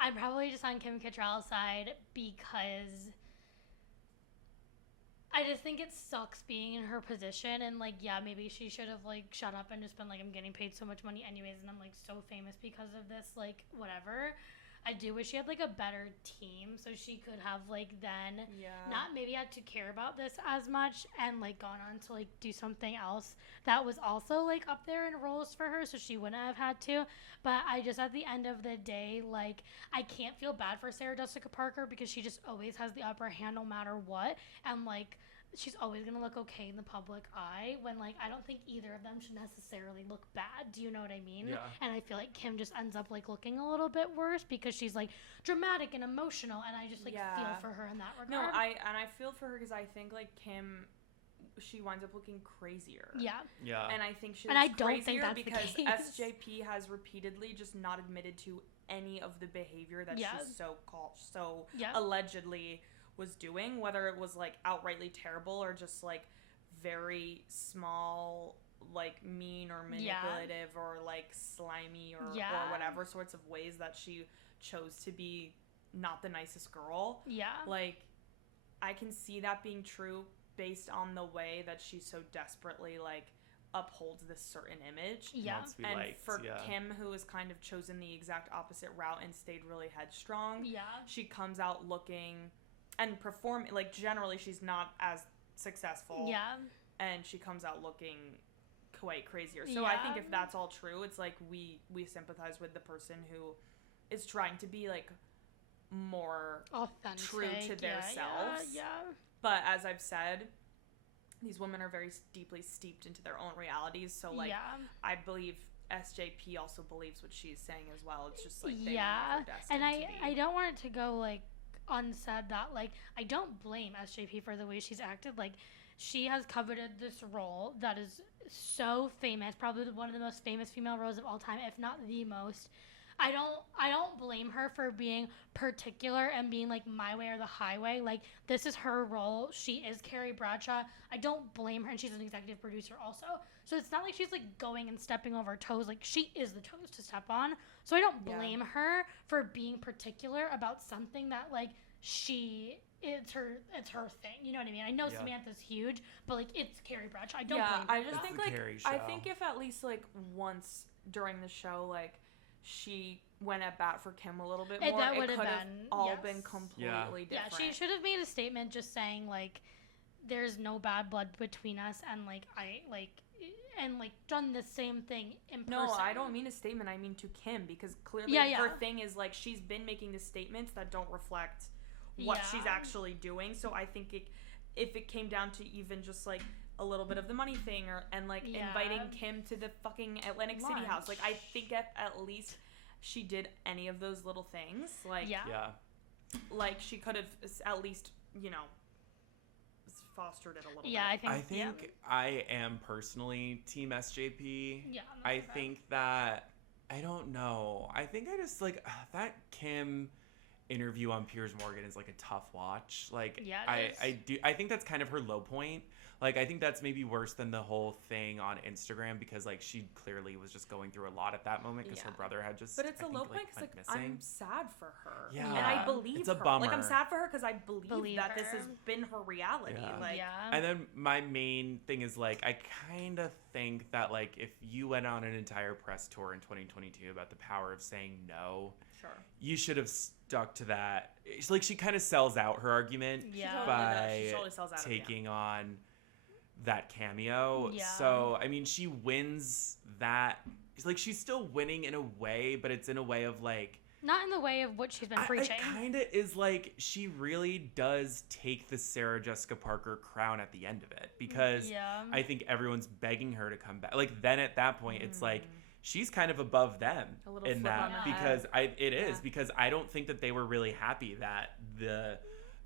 I'm probably just on Kim Cattrall's side because I just think it sucks being in her position, and like, yeah, maybe she should have like shut up and just been like, I'm getting paid so much money anyways, and I'm like so famous because of this, like whatever. I do wish she had like a better team so she could have like then not maybe had to care about this as much and like gone on to like do something else that was also like up there in roles for her, so she wouldn't have had to. But I just at the end of the day, like I can't feel bad for Sarah Jessica Parker because she just always has the upper hand no matter what, and like she's always gonna look okay in the public eye when like I don't think either of them should necessarily look bad. Do you know what I mean? Yeah. And I feel like Kim just ends up like looking a little bit worse because she's like dramatic and emotional, and I just like feel for her in that regard. No, I feel for her because I think like Kim, she winds up looking crazier. Yeah. And I think she looks and I don't think that's because the case. SJP has repeatedly just not admitted to any of the behavior that she's so allegedly was doing, whether it was like outrightly terrible or just like very small, like mean or manipulative or like slimy or whatever sorts of ways that she chose to be not the nicest girl. Like I can see that being true based on the way that she so desperately like upholds this certain image. And for Kim, who has kind of chosen the exact opposite route and stayed really headstrong, she comes out looking and performing, like generally she's not as successful. And she comes out looking quite crazier. So I think if that's all true, it's like we sympathize with the person who is trying to be like more authentic, true to their selves. But as I've said, these women are very deeply steeped into their own realities. So like I believe SJP also believes what she's saying as well. It's just like they were destined and to be. I don't want it to go like unsaid that like I don't blame SJP for the way she's acted. Like she has coveted this role that is so famous, probably one of the most famous female roles of all time, if not the most. I don't blame her for being particular and being like my way or the highway. Like this is her role. She is Carrie Bradshaw. I don't blame her, and she's an executive producer also. So it's not like she's like going and stepping over toes. Like she is the toes to step on. So I don't blame her for being particular about something that like it's her thing. You know what I mean? I know Samantha's huge, but like it's Carrie Bradshaw. I don't blame her. I just think like I think if at least like once during the show like she went at bat for Kim a little bit more, that would it have could have all been completely different. Yeah, she should have made a statement just saying like there's no bad blood between us, and like I like and like done the same thing in person. No, I don't mean a statement. I mean to Kim, because clearly her thing is like she's been making the statements that don't reflect what she's actually doing. So I think if it came down to even just like a little bit of the money thing and like inviting Kim to the fucking Atlantic City house, like I think at least she did any of those little things. Like like she could have at least, you know, fostered it a little bit. Yeah, I think I am personally Team SJP. Yeah. I think that, I don't know. I think I just, like, that Kim interview on Piers Morgan is, like, a tough watch. Like, yeah, I think that's kind of her low point. Like, I think that's maybe worse than the whole thing on Instagram because, like, she clearly was just going through a lot at that moment because her brother had just, But it's a low point because, like, I'm sad for her. Yeah. And I believe it's a her. bummer. Like, I'm sad for her because I believe that her. this has been her reality. Yeah. Like, And then my main thing is, like, I kind of think that, like, if you went on an entire press tour in 2022 about the power of saying no, you should have stuck to that. It's like, she kind of sells out her argument by she totally sells out taking on that cameo. Yeah. So, I mean, she wins that. It's like, she's still winning in a way, but it's in a way of, like, not in the way of what she's been preaching. It kind of is like, she really does take the Sarah Jessica Parker crown at the end of it because I think everyone's begging her to come back. Like, then at that point, it's like, she's kind of above them in that because because I don't think that they were really happy that the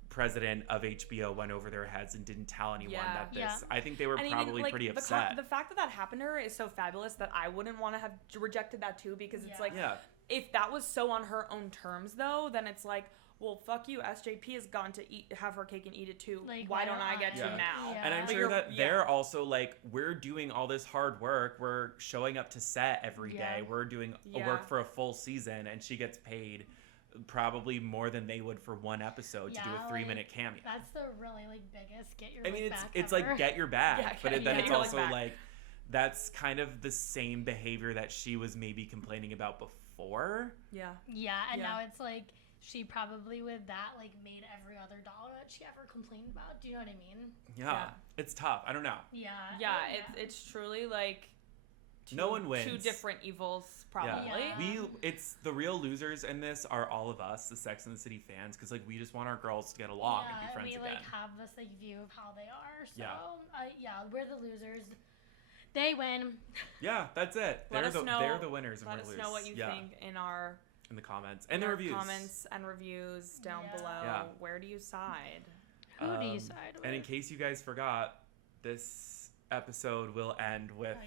president of HBO went over their heads and didn't tell anyone that this. I think they were probably pretty upset. The fact that happened to her is so fabulous that I wouldn't want to have rejected that too because it's like, if that was so on her own terms though, then it's like, well, fuck you. SJP has gone to have her cake and eat it too. Like, why don't I get to now? Yeah. And I'm sure that they're also like, we're doing all this hard work. We're showing up to set every day. We're doing work for a full season, and she gets paid probably more than they would for one episode to do a 3-minute cameo. That's the really, like, biggest get your it's like get your bag, but then it's also like, that's kind of the same behavior that she was maybe complaining about before. And now it's like, she probably with that, like, made every other dollar that she ever complained about. Do you know what I mean? Yeah. It's tough. I don't know. It's truly like no one wins. Two different evils, probably. It's the real losers in this are all of us, the Sex and the City fans, because, like, we just want our girls to get along and be friends again. We, like, have this, like, view of how they are. So, we're the losers. They win. Yeah, that's it. They're the winners and we're the losers. Let us know what you think in the comments and the reviews. Comments and reviews down below. Where do you side? Who do you side with? And in case you guys forgot, this episode will end with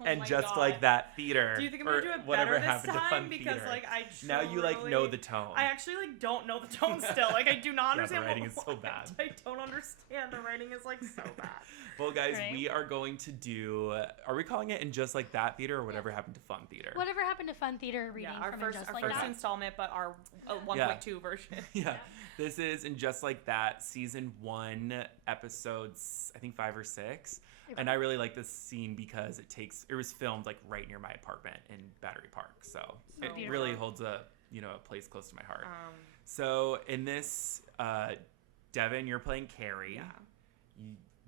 like that theater. Do you think I'm gonna do it better this time? Because like now you like know the tone. I actually like don't know the tone still. Like I do not understand. The writing is so bad. I don't understand. The writing is like so bad. Well, guys, we are going to do. Are we calling it In Just Like That Theater or Whatever Happened to Fun Theater? Whatever Happened to Fun Theater reading our from first, In Just our Like first That. installment, but our 1.2 version. Yeah. This is In Just Like That, season 1, episodes, I think 5 or 6. And I really like this scene because it was filmed like right near my apartment in Battery Park. So it really holds a place close to my heart. So in this, Devin, you're playing Carrie. Yeah.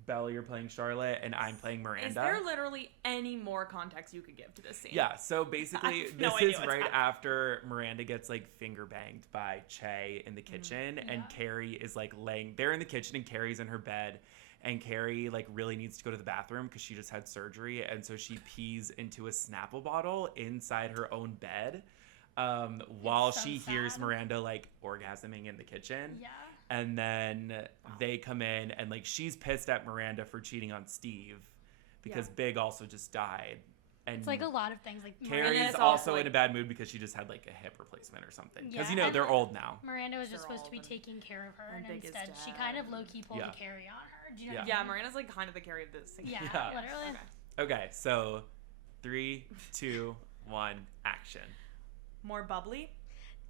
Bella, you're playing Charlotte, and I'm playing Miranda. Is there literally any more context you could give to this scene? Yeah, so basically, this is right after Miranda gets, like, finger banged by Che in the kitchen, and Carrie is, like, they're in the kitchen, and Carrie's in her bed, and Carrie, like, really needs to go to the bathroom because she just had surgery, and so she pees into a Snapple bottle inside her own bed while she hears Miranda, like, orgasming in the kitchen. Yeah. And then they come in and, like, she's pissed at Miranda for cheating on Steve because Big also just died. And it's like a lot of things. Like Carrie's also in a bad mood because she just had, like, a hip replacement or something. Because, they're old now. Miranda was just supposed to be taking care of her, and instead she kind of low-key pulled a Carrie on her. Do you know what I mean? Miranda's, like, kind of the Carrie of this scene. Yeah, literally. Okay, so 3, 2, 1, action. More bubbly?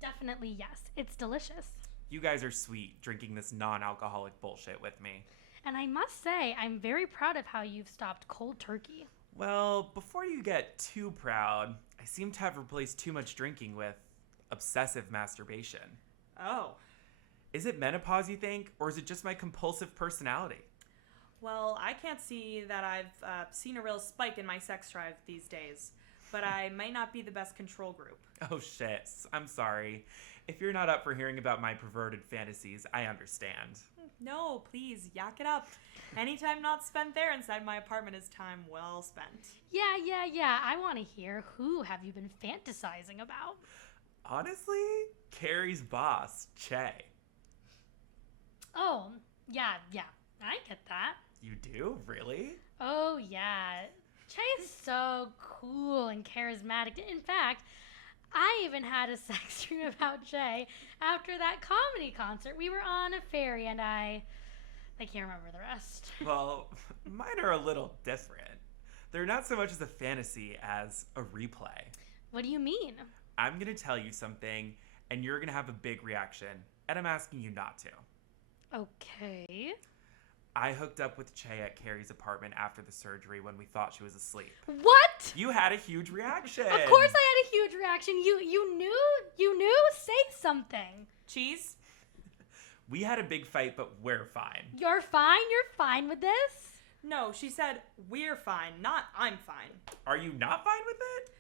Definitely yes. It's delicious. You guys are sweet drinking this non-alcoholic bullshit with me. And I must say, I'm very proud of how you've stopped cold turkey. Well, before you get too proud, I seem to have replaced too much drinking with obsessive masturbation. Oh. Is it menopause, you think, or is it just my compulsive personality? Well, I can't see that I've seen a real spike in my sex drive these days, but I might not be the best control group. Oh shit, I'm sorry. If you're not up for hearing about my perverted fantasies, I understand. No, please, yak it up. Any time not spent there inside my apartment is time well spent. Yeah. I want to hear, who have you been fantasizing about? Honestly, Carrie's boss, Che. Oh, yeah. I get that. You do? Really? Oh, yeah. Che is so cool and charismatic. In fact, I even had a sex dream about Che after that comedy concert. We were on a ferry, and I can't remember the rest. Well, mine are a little different. They're not so much as a fantasy as a replay. What do you mean? I'm going to tell you something, and you're going to have a big reaction, and I'm asking you not to. Okay. I hooked up with Che at Carrie's apartment after the surgery when we thought she was asleep. What? You had a huge reaction. Of course I had a huge reaction. You knew? Say something. Cheese? We had a big fight, but we're fine. You're fine? You're fine with this? No, she said, we're fine, not I'm fine. Are you not fine with it?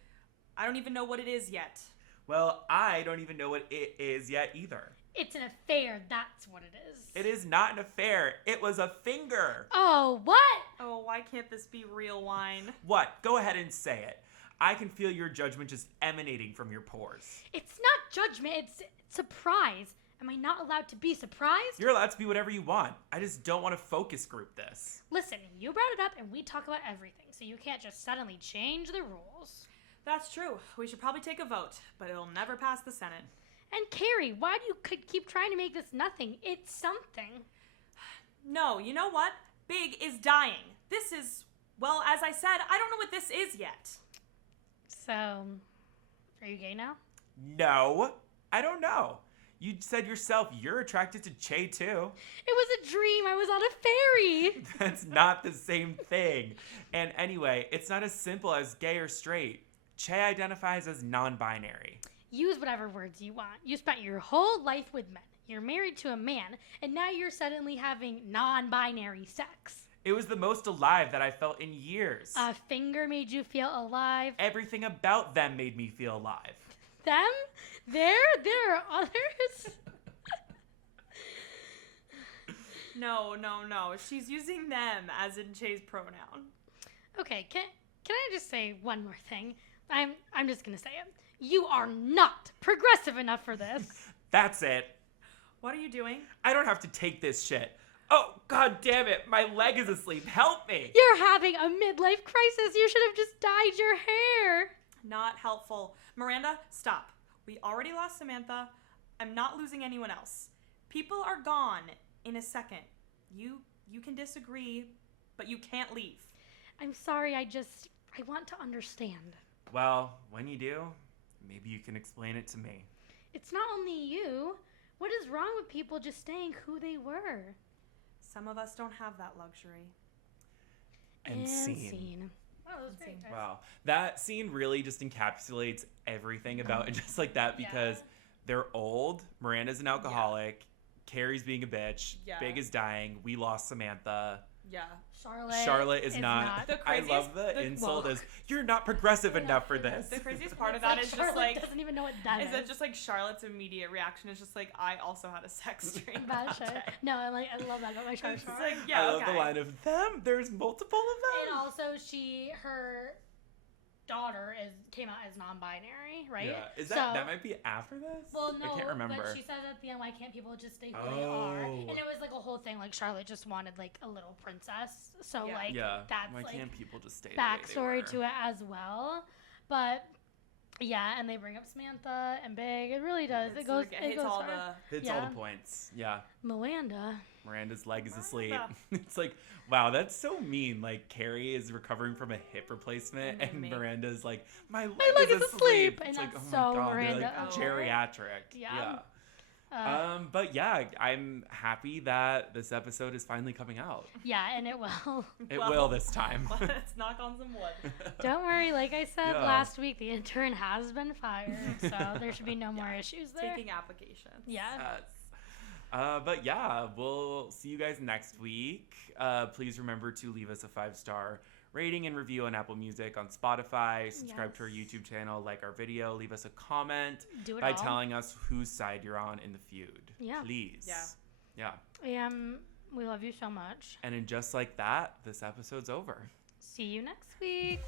I don't even know what it is yet. Well, I don't even know what it is yet either. It's an affair, that's what it is. It is not an affair. It was a finger. Oh, what? Oh, why can't this be real wine? What? Go ahead and say it. I can feel your judgment just emanating from your pores. It's not judgment, it's surprise. Am I not allowed to be surprised? You're allowed to be whatever you want. I just don't want to focus group this. Listen, you brought it up and we talk about everything, so you can't just suddenly change the rules. That's true. We should probably take a vote, but it'll never pass the Senate. And Carrie, why do you keep trying to make this nothing? It's something. No, you know what? Big is dying. This is, well, as I said, I don't know what this is yet. So, are you gay now? No, I don't know. You said yourself you're attracted to Che too. It was a dream. I was on a ferry. That's not the same thing. And anyway, it's not as simple as gay or straight. Che identifies as non-binary. Use whatever words you want. You spent your whole life with men. You're married to a man, and now you're suddenly having non-binary sex. It was the most alive that I felt in years. A finger made you feel alive. Everything about them made me feel alive. Them? There are others? No. She's using them as in Che's pronoun. Okay, can I just say one more thing? I'm just gonna say it. You are not progressive enough for this. That's it. What are you doing? I don't have to take this shit. Oh, god damn it. My leg is asleep. Help me. You're having a midlife crisis. You should have just dyed your hair. Not helpful. Miranda, stop. We already lost Samantha. I'm not losing anyone else. People are gone in a second. You can disagree, but you can't leave. I'm sorry, I want to understand. Well, when you do, maybe you can explain it to me. It's not only you. What is wrong with people just staying who they were? Some of us don't have that luxury. And scene. Oh, that was great. Wow. That scene really just encapsulates everything about it just like that because they're old. Miranda's an alcoholic. Carrie's being a bitch. Yeah. Big is dying. We lost Samantha. Yeah. Charlotte is not. I love the insult as you're not progressive enough for this. The craziest part of that is Charlotte just like doesn't even know what that is. Is it just like Charlotte's immediate reaction is just like I also had a sex dream. No, I love that about my Charlotte. It's like, yeah, I love the line of them. There's multiple of them. And also, her daughter came out as non-binary, right? Yeah. Is that might be after this? Well, no, I can't remember. but she says at the end, why can't people just stay who they are? And it was like a whole thing, like Charlotte just wanted like a little princess, so that's why like can't people just stay backstory to it as well. But yeah, and they bring up Samantha and Big. It really does. It goes all hard. Hits all the points. Yeah. Miranda's leg is asleep. It's like, wow, that's so mean. Like, Carrie is recovering from a hip replacement, and Miranda's like, my leg is asleep. And it's that's like, oh so my god, Miranda. they're like geriatric. Yeah. But yeah, I'm happy that this episode is finally coming out. Yeah, and it will. It will this time. Let's knock on some wood. Don't worry, like I said last week, the intern has been fired, so there should be no more issues there. Taking applications. Yeah. But yeah, we'll see you guys next week. Please remember to leave us a 5-star rating and review on Apple Music, on Spotify. Subscribe to our YouTube channel, like our video, leave us a comment by telling us whose side you're on in the feud. Yeah. Please. Yeah. We love you so much. And just like that, this episode's over. See you next week.